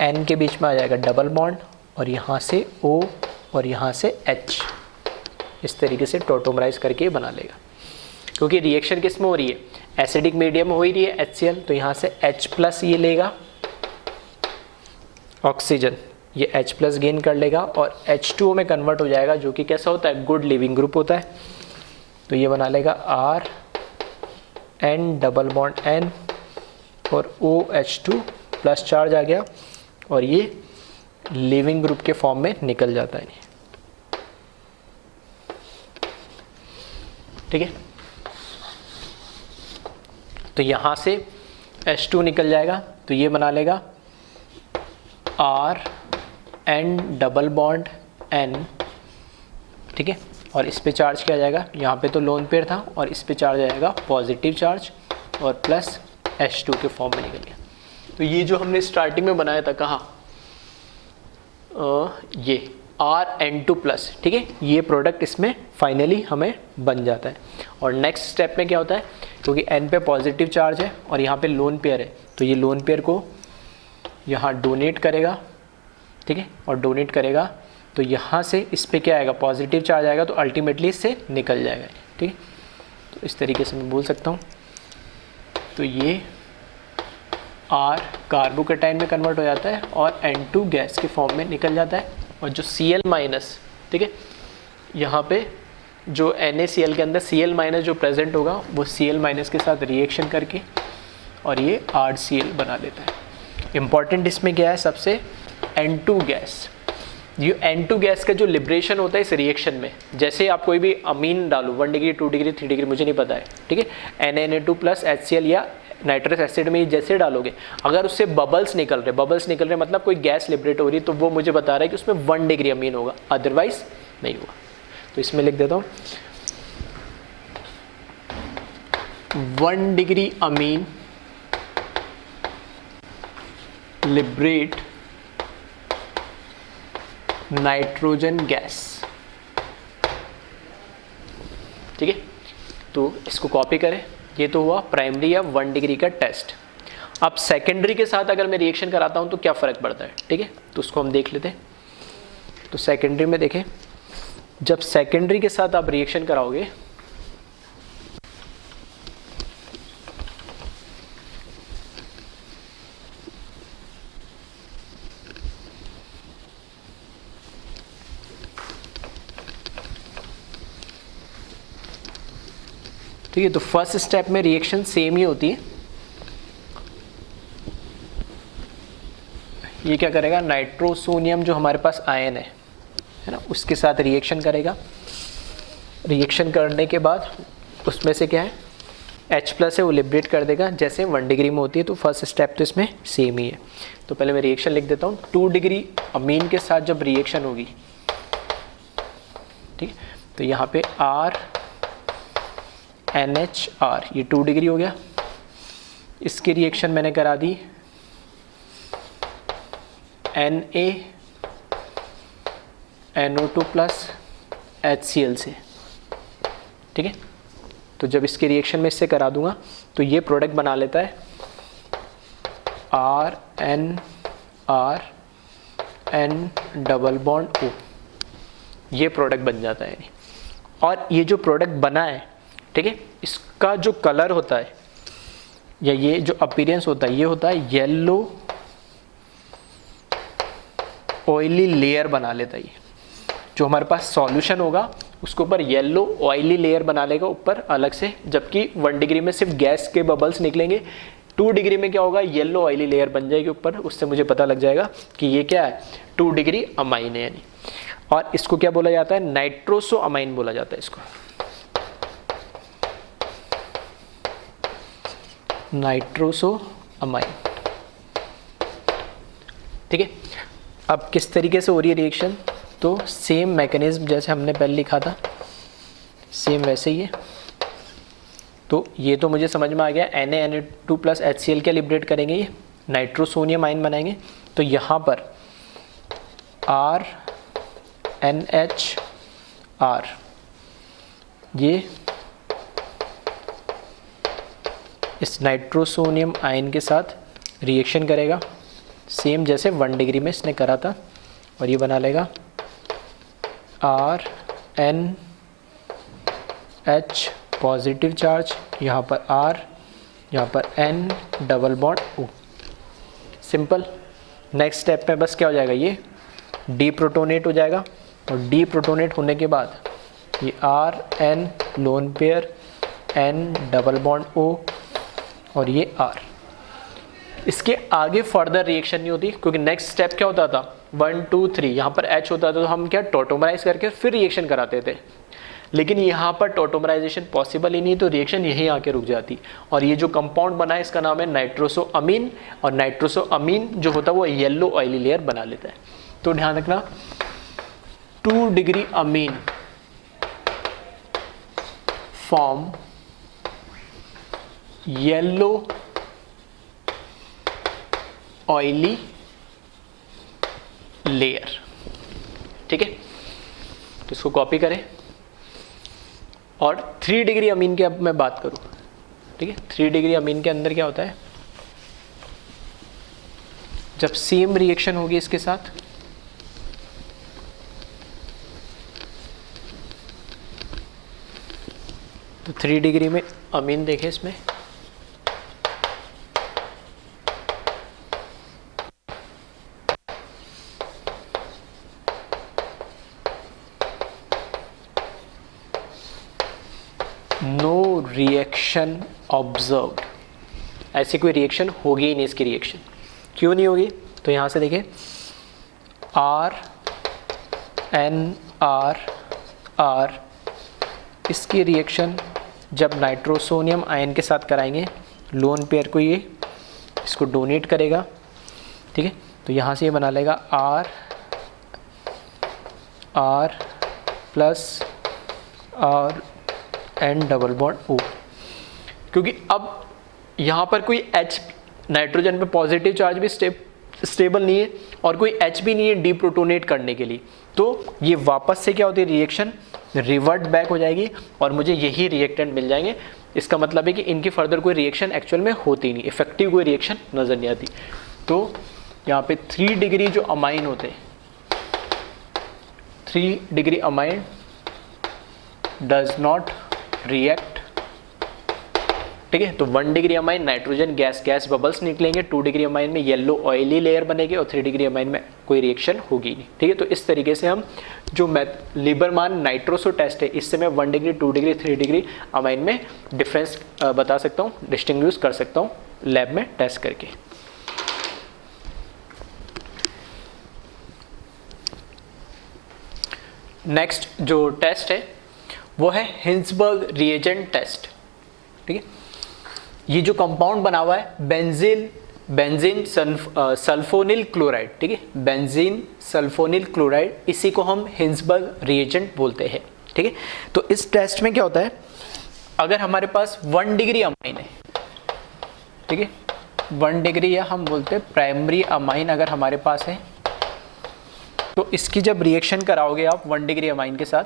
N के बीच में आ जाएगा डबल बॉन्ड और यहाँ से O और यहाँ से H, इस तरीके से टॉटोमराइज करके बना लेगा। क्योंकि रिएक्शन किस में हो रही है, एसिडिक मीडियम हो ही रही है HCl, तो यहाँ से H+ ये लेगा ऑक्सीजन, ये H+ गेन कर लेगा और H2O में कन्वर्ट हो जाएगा, जो कि कैसा होता है, गुड लिविंग ग्रुप होता है। तो ये बना लेगा RN डबल बॉन्ड N और OH2 प्लस चार्ज आ गया और ये लिविंग ग्रुप के फॉर्म में निकल जाता है, ठीक है। तो यहाँ से H2 निकल जाएगा, तो ये बना लेगा RN डबल बॉन्ड N, ठीक है, और इस पे चार्ज किया जाएगा, यहाँ पे तो लोन पेयर था और इस पे चार्ज आएगा पॉजिटिव चार्ज और प्लस H2 के फॉर्म में निकल गया। तो ये जो हमने स्टार्टिंग में बनाया था, कहाँ, ये RN2+, ठीक है, ये प्रोडक्ट इसमें फाइनली हमें बन जाता है। और नेक्स्ट स्टेप में क्या होता है, क्योंकि N पे पॉजिटिव चार्ज है और यहाँ पे लोन पेयर है, तो ये लोन पेयर को यहाँ डोनेट करेगा, ठीक है, और डोनेट करेगा तो यहाँ से इस पे क्या आएगा, पॉजिटिव चार्ज आएगा, तो अल्टीमेटली इससे निकल जाएगा, ठीक है। तो इस तरीके से मैं बोल सकता हूँ। तो ये R कार्बोकेटाइन में कन्वर्ट हो जाता है और N2 गैस के फॉर्म में निकल जाता है, और जो Cl-, ठीक है, यहाँ पे जो NaCl के अंदर Cl- जो प्रेजेंट होगा वो Cl- के साथ रिएक्शन करके और ये RCl बना लेता है। इम्पॉर्टेंट इसमें क्या है, सबसे N2 गैस, ये N2 गैस का जो लिबरेशन होता है इस रिएक्शन में, जैसे आप कोई भी अमीन डालो 1 डिग्री 2 डिग्री 3 डिग्री मुझे नहीं पता है, ठीक है, NaNa2+ HCl या नाइट्रस एसिड में जैसे डालोगे, अगर उससे बबल्स निकल रहे मतलब कोई गैस लिबरेट हो रही है, तो वो मुझे बता रहा है कि उसमें 1 डिग्री अमीन होगा, अदरवाइज नहीं होगा। तो इसमें लिख देता हूँ 1 degree amine liberate nitrogen gas, ठीक है। तो इसको कॉपी करें, ये तो हुआ प्राइमरी या 1 डिग्री का टेस्ट। अब सेकेंडरी के साथ अगर मैं रिएक्शन कराता हूं तो क्या फ़र्क पड़ता है, ठीक है, तो उसको हम देख लेते हैं। तो सेकेंडरी में देखें, जब सेकेंडरी के साथ आप रिएक्शन कराओगे ठीक है, तो फर्स्ट स्टेप में रिएक्शन सेम ही होती है। ये क्या करेगा, नाइट्रोसोनियम जो हमारे पास आयन है ना, उसके साथ रिएक्शन करेगा। रिएक्शन करने के बाद उसमें से क्या है, H+ है वो लिबरेट कर देगा, जैसे 1 डिग्री में होती है। तो फर्स्ट स्टेप तो इसमें सेम ही है। तो पहले मैं रिएक्शन लिख देता हूँ। 2 डिग्री अमीन के साथ जब रिएक्शन होगी, ठीक, तो यहाँ पे RNHR, ये 2 डिग्री हो गया। इसकी रिएक्शन मैंने करा दी Na NO2 प्लस HCl से, ठीक है। तो जब इसके रिएक्शन में इससे करा दूंगा तो ये प्रोडक्ट बना लेता है RNR N double bond O, ये प्रोडक्ट बन जाता है। और ये जो प्रोडक्ट बना है, ठीक है, इसका जो कलर होता है या ये जो अपीयरेंस होता है, ये होता है येलो ऑयली लेयर बना लेता है। ये जो हमारे पास सॉल्यूशन होगा उसके ऊपर येलो ऑयली लेयर बना लेगा ऊपर अलग से, जबकि 1 डिग्री में सिर्फ गैस के बबल्स निकलेंगे। 2 डिग्री में क्या होगा, येलो ऑयली लेयर बन जाएगी ऊपर, उससे मुझे पता लग जाएगा कि ये क्या है, 2 डिग्री अमाइन है यानी। और इसको क्या बोला जाता है, नाइट्रोसो अमाइन बोला जाता है इसको, नाइट्रोसो अमाइन, ठीक है। अब किस तरीके से हो रही है रिएक्शन, तो सेम मैकेनिज्म जैसे हमने पहले लिखा था सेम वैसे ही है। तो ये तो मुझे समझ में आ गया, Na2 प्लस HCl क्या लिबरेट करेंगे, ये नाइट्रोसोनियम आयन बनाएंगे। तो यहाँ पर RNHR ये इस नाइट्रोसोनियम आयन के साथ रिएक्शन करेगा सेम जैसे 1 डिग्री में इसने करा था, और ये बना लेगा RNH पॉजिटिव चार्ज, यहाँ पर R, यहाँ पर N double bond O। Simple. Next step पे बस क्या हो जाएगा, ये डीप्रोटोनेट हो जाएगा, और डीप्रोटोनेट होने के बाद ये RN lone pair N double bond O और ये R। इसके आगे फर्दर रिएक्शन नहीं होती, क्योंकि नेक्स्ट स्टेप क्या होता था, 1 2 3 यहाँ पर H होता था तो हम क्या टोटोमराइज करके फिर रिएक्शन कराते थे। लेकिन यहाँ पर टोटोमराइजेशन पॉसिबल ही नहीं, तो रिएक्शन यहीं आके रुक जाती। और ये जो कंपाउंड बना है इसका नाम है नाइट्रोसो अमीन, और नाइट्रोसो अमीन जो होता है वो येलो ऑयली लेयर बना लेता है। तो ध्यान रखना 2 degree amine form yellow oily layer, ठीक है। तो इसको कॉपी करें। और 3 डिग्री अमीन की अब मैं बात करूं, ठीक है। 3 डिग्री अमीन के अंदर क्या होता है, जब सेम रिएक्शन होगी इसके साथ, तो 3 डिग्री में अमीन देखें इसमें नो रिएक्शन ऑब्जर्व्ड, ऐसी कोई रिएक्शन होगी ही नहीं। इसकी रिएक्शन क्यों नहीं होगी, तो यहाँ से देखिए RNR इसकी रिएक्शन जब नाइट्रोसोनियम आयन के साथ कराएंगे, लोन पेयर को ये इसको डोनेट करेगा, ठीक है। तो यहाँ से ये बना लेगा R plus R N double bond O, क्योंकि अब यहाँ पर कोई H नाइट्रोजन पे पॉजिटिव चार्ज भी स्टेबल नहीं है और कोई H भी नहीं है डीप्रोटोनेट करने के लिए। तो ये वापस से क्या होती है, रिएक्शन रिवर्ट बैक हो जाएगी और मुझे यही रिएक्टेंट मिल जाएंगे। इसका मतलब है कि इनकी फर्दर कोई रिएक्शन एक्चुअल में होती नहीं, इफेक्टिव कोई रिएक्शन नज़र नहीं आती। तो यहाँ पे 3 डिग्री जो अमाइन होते हैं, 3 degree amine does not react, ठीक है। तो 1 degree amine nitrogen gas bubbles निकलेंगे, 2 डिग्री अमाइन में येलो ऑयली लेयर बनेगी और 3 डिग्री अमाइन में कोई रिएक्शन होगी नहीं, ठीक है। तो इस तरीके से हम जो लीबरमान नाइट्रोसो टेस्ट है, इससे मैं 1 डिग्री 2 डिग्री 3 डिग्री अमाइन में डिफरेंस बता सकता हूँ, डिस्टिंग्विश कर सकता हूँ लैब में टेस्ट करके। नेक्स्ट जो टेस्ट है वो है हिंसबर्ग रिएजेंट टेस्ट, ठीक है। ये जो कंपाउंड बना हुआ है बेंजीन सल्फोनिल क्लोराइड, ठीक है, बेंजीन सल्फोनिल क्लोराइड, इसी को हम हिंसबर्ग रिएजेंट बोलते हैं, ठीक है। तो इस टेस्ट में क्या होता है, अगर हमारे पास 1 डिग्री अमाइन है, ठीक है, 1 डिग्री या हम बोलते हैं प्राइमरी अमाइन अगर हमारे पास है, तो इसकी जब रिएक्शन कराओगे आप 1 डिग्री अमाइन के साथ,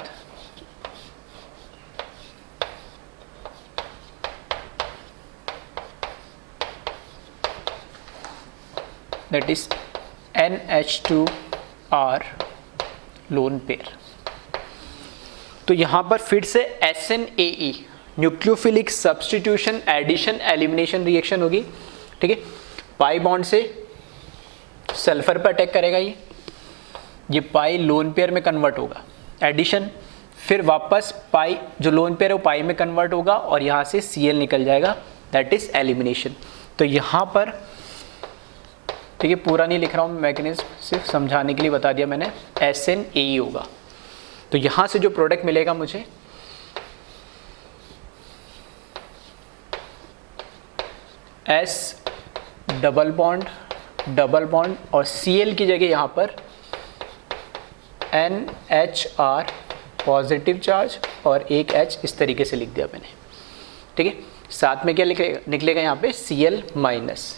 that is NH2R lone pair, तो यहां पर फिर से SNAE nucleophilic substitution addition elimination reaction होगी। ठीक है, पाई बॉन्ड से सल्फर पर अटैक करेगा, ये पाई लोन पेयर में कन्वर्ट होगा, एडिशन, फिर वापस पाई जो लोन पेयर है वो पाई में कन्वर्ट होगा और यहाँ से Cl निकल जाएगा, दैट इज एलिमिनेशन। तो यहाँ पर ठीक है, पूरा नहीं लिख रहा हूँ मैकेनिज्म, सिर्फ समझाने के लिए बता दिया मैंने, SNAE होगा। तो यहाँ से जो प्रोडक्ट मिलेगा मुझे S डबल बॉन्ड और Cl की जगह यहाँ पर NHR पॉजिटिव चार्ज और एक H इस तरीके से लिख दिया मैंने। ठीक है, साथ में क्या निकलेगा यहाँ पे Cl माइनस।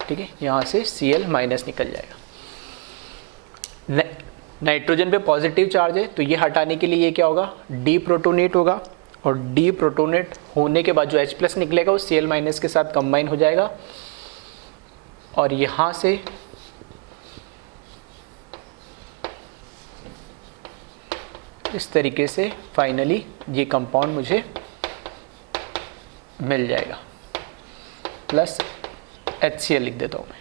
ठीक है, यहाँ से Cl माइनस निकल जाएगा। नाइट्रोजन पे पॉजिटिव चार्ज है तो ये हटाने के लिए ये क्या होगा, डी प्रोटोनेट होगा, और डी प्रोटोनेट होने के बाद जो H प्लस निकलेगा वो Cl माइनस के साथ कंबाइन हो जाएगा और यहाँ से इस तरीके से फाइनली ये कंपाउंड मुझे मिल जाएगा, प्लस HCl लिख देता हूँ मैं।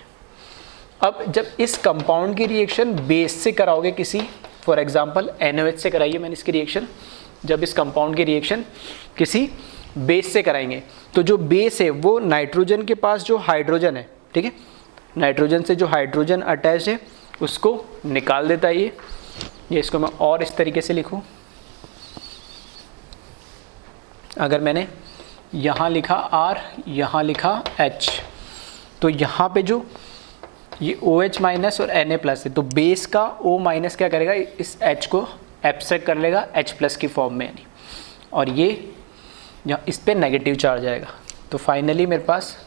अब जब इस कंपाउंड की रिएक्शन बेस से कराओगे किसी, फॉर एग्जांपल NaOH से कराइए मैंने इसकी रिएक्शन, जब इस कंपाउंड की रिएक्शन किसी बेस से कराएंगे तो जो बेस है वो नाइट्रोजन के पास जो हाइड्रोजन है, ठीक है, नाइट्रोजन से जो हाइड्रोजन अटैच है उसको निकाल देता है ये इसको मैं और इस तरीके से लिखूं, अगर मैंने यहाँ लिखा R यहाँ लिखा H, तो यहाँ पे जो ये OH माइनस और Na प्लस है तो बेस का O माइनस क्या करेगा, इस H को एब्स्ट्रैक्ट कर लेगा H प्लस की फॉर्म में यानी, और ये यहाँ इस पे नेगेटिव चार्ज आएगा। तो फाइनली मेरे पास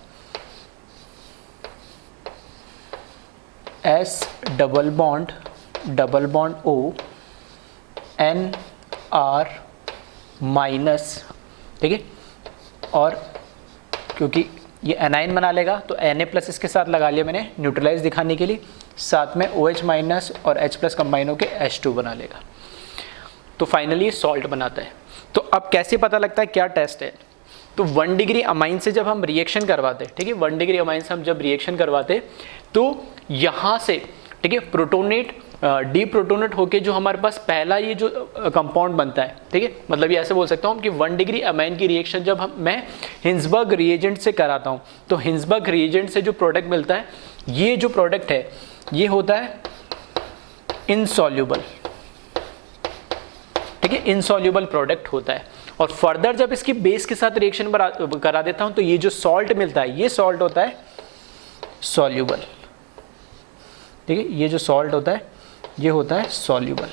S double bond O NR minus, ठीक है, और क्योंकि ये एनाइन बना लेगा तो Na प्लस इसके साथ लगा लिया मैंने न्यूट्रलाइज दिखाने के लिए, साथ में OH माइनस और H प्लस कंबाइन होकर H2 बना लेगा, तो फाइनली सॉल्ट बनाता है। तो अब कैसे पता लगता है क्या टेस्ट है, तो 1 डिग्री अमाइन से जब हम रिएक्शन करवाते हैं, ठीक है, 1 डिग्री अमाइन से हम जब रिएक्शन करवाते तो यहाँ से, ठीक है, प्रोटोनेट डी प्रोटोनेट होके जो हमारे पास पहला ये जो कंपाउंड बनता है, ठीक है, मतलब ये ऐसे बोल सकता हूँ कि 1 डिग्री अमाइन की रिएक्शन जब मैं हिंसबर्ग रिएजेंट से कराता हूँ तो हिंसबर्ग रिएजेंट से जो प्रोडक्ट मिलता है, ये जो प्रोडक्ट है ये होता है इनसॉल्यूबल, ठीक है, इनसॉल्यूबल प्रोडक्ट होता है। और फर्दर जब इसकी बेस के साथ रिएक्शन करा देता हूँ तो ये जो सॉल्ट मिलता है ये सॉल्ट होता है सॉल्यूबल, ठीक है, ये जो सॉल्ट होता है ये होता है सॉल्यूबल।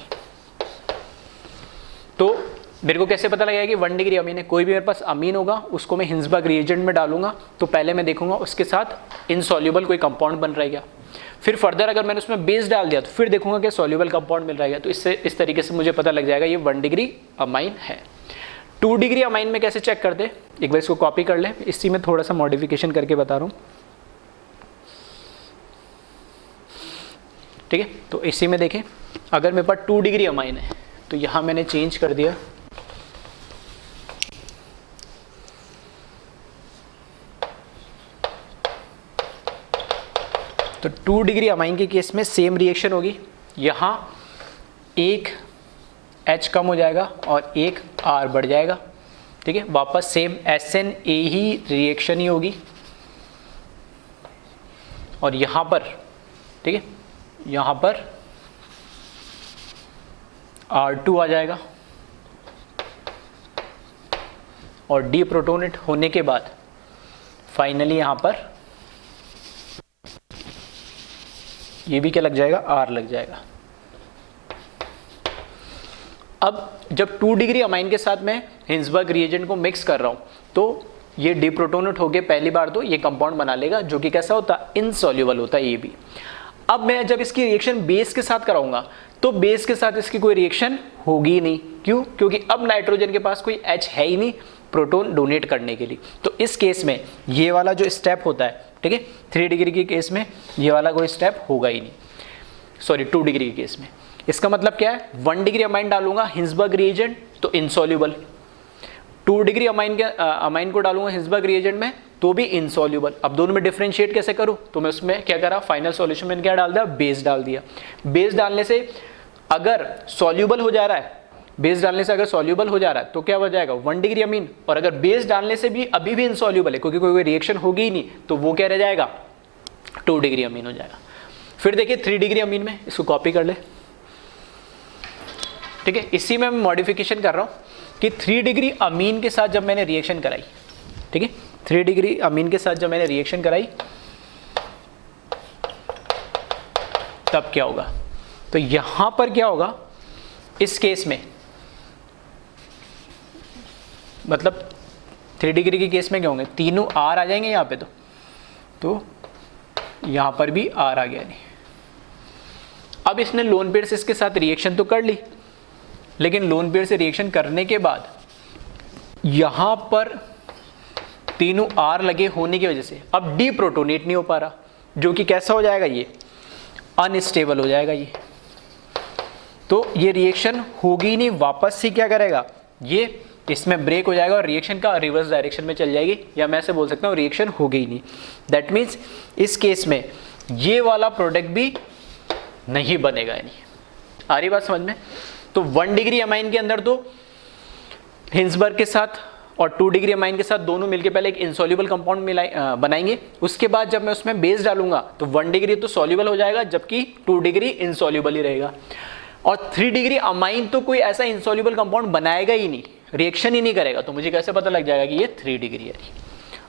तो मेरे को कैसे पता लगेगा कि 1 डिग्री अमीन है, कोई भी मेरे पास अमीन होगा उसको मैं हिंसबर्ग रिएजेंट में डालूंगा तो पहले मैं देखूंगा उसके साथ इनसॉल्यूबल कोई कंपाउंड बन रहा है क्या, फिर फर्दर अगर मैंने उसमें बेस डाल दिया तो फिर देखूंगा कि सॉल्यूबल कंपाउंड मिल रहा है, तो इससे इस तरीके से मुझे पता लग जाएगा ये 1 डिग्री अमाइन है। 2 डिग्री अमाइन में कैसे चेक करते, एक बार इसको कॉपी कर ले, इसी में थोड़ा सा मॉडिफिकेशन करके बता रहा हूँ, ठीक है। तो इसी में देखें अगर मेरे पास 2 डिग्री अमाइन है तो यहाँ मैंने चेंज कर दिया, तो 2 डिग्री अमाइन के केस में सेम रिएक्शन होगी, यहाँ एक H कम हो जाएगा और एक R बढ़ जाएगा, ठीक है, वापस सेम SNA ही रिएक्शन ही होगी और यहाँ पर, ठीक है, यहाँ पर R2 आ जाएगा और डी प्रोटोनेट होने के बाद फाइनली यहाँ पर ये भी क्या लग जाएगा, R लग जाएगा। अब जब 2 डिग्री अमाइन के साथ मैं हिंसबर्ग रिएजेंट को मिक्स कर रहा हूँ तो ये डिप्रोटोनेट होके पहली बार तो ये कंपाउंड बना लेगा जो कि कैसा होता है, इनसॉल्यूबल होता है ये भी। अब मैं जब इसकी रिएक्शन बेस के साथ कराऊंगा तो बेस के साथ इसकी कोई रिएक्शन होगी नहीं। क्यों? क्योंकि अब नाइट्रोजन के पास कोई H है ही नहीं प्रोटॉन डोनेट करने के लिए। तो इस केस में ये वाला जो स्टेप होता है, ठीक है, 3 डिग्री के केस में ये वाला कोई स्टेप होगा ही नहीं, सॉरी 2 डिग्री के केस में। इसका मतलब क्या है, 1 डिग्री अमाइन डालूंगा हिंसबर्ग रिएजेंट तो इनसॉल्युबल, 2 डिग्री अमाइन को डालूंगा हिंसबर्ग रिएजेंट में तो भी इनसॉल्युबल। अब दोनों में डिफरेंशिएट कैसे करूं, तो मैं उसमें क्या करा, फाइनल सॉल्यूशन में क्या डाल दिया, बेस डाल दिया। बेस डालने से अगर सॉल्युबल हो जा रहा है, बेस डालने से अगर सॉल्युबल हो जा रहा है तो क्या हो जाएगा 1 डिग्री अमीन, और अगर बेस डालने से भी अभी भी इनसॉल्युबल है क्योंकि कोई रिएक्शन होगी ही नहीं तो वो क्या रह जाएगा, 2 डिग्री अमीन हो जाएगा। फिर देखिए 3 डिग्री अमीन में, इसको कॉपी कर ले, ठीक है। इसी में मैं मॉडिफिकेशन कर रहा हूं कि 3 डिग्री अमीन के साथ जब मैंने रिएक्शन कराई, ठीक है, 3 डिग्री अमीन के साथ जब मैंने रिएक्शन कराई तब क्या होगा, तो यहां पर क्या होगा, इस केस में मतलब 3 डिग्री के केस में क्या होंगे, तीनों आर आ जाएंगे यहाँ पे, तो यहां पर भी आर आ गया नहीं। अब इसने लोन पेयर से इसके साथ रिएक्शन तो कर ली, लेकिन लोन पेयर से रिएक्शन करने के बाद यहां पर तीनों आर लगे होने की वजह से अब डी प्रोटोनेट नहीं हो पा रहा, जो कि कैसा हो जाएगा, ये अनस्टेबल हो जाएगा ये, तो ये रिएक्शन होगी नहीं, वापस से क्या करेगा, ये इसमें ब्रेक हो जाएगा और रिएक्शन का रिवर्स डायरेक्शन में चल जाएगी, या मैं ऐसे बोल सकता हूँ रिएक्शन होगी ही नहीं। दैट मीन्स इस केस में ये वाला प्रोडक्ट भी नहीं बनेगा नहीं। आ रही बात समझ में? तो 1 डिग्री अमाइन के अंदर तो हिंसबर्ग के साथ और 2 डिग्री अमाइन के साथ दोनों मिलके पहले एक इनसॉल्युबल कंपाउंड बनाएंगे, उसके बाद जब मैं उसमें बेस डालूंगा तो 1 डिग्री तो सॉल्युबल हो जाएगा जबकि 2 डिग्री इनसॉल्युबल ही रहेगा, और 3 डिग्री अमाइन तो कोई ऐसा इनसॉल्युबल कंपाउंड बनाएगा ही नहीं, रिएक्शन ही नहीं करेगा, तो मुझे कैसे पता लग जाएगा कि ये 3 डिग्री है।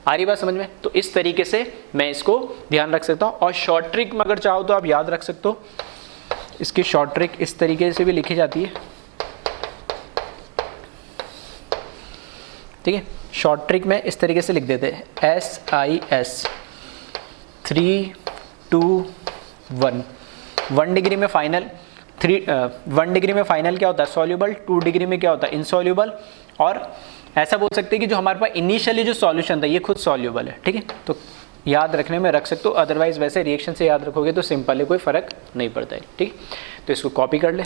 आ रही बात समझ में? तो इस तरीके से मैं इसको ध्यान रख सकता हूँ, और शॉर्ट ट्रिक में अगर चाहो तो आप याद रख सकते हो, इसकी शॉर्ट ट्रिक इस तरीके से भी लिखी जाती है, ठीक है। शॉर्ट ट्रिक में इस तरीके से लिख देते हैं SIS 3 2 1। 1 डिग्री में फाइनल 1 डिग्री में फाइनल क्या होता है, सॉल्युबल, 2 डिग्री में क्या होता है, इनसॉल्युबल, और ऐसा बोल सकते हैं कि जो हमारे पास इनिशियली जो सॉल्यूशन था ये खुद सॉल्युबल है, ठीक है। तो याद रखने में रख सकते हो, अदरवाइज वैसे रिएक्शन से याद रखोगे तो सिंपल है, कोई फर्क नहीं पड़ता है, ठीक। तो इसको कॉपी कर ले।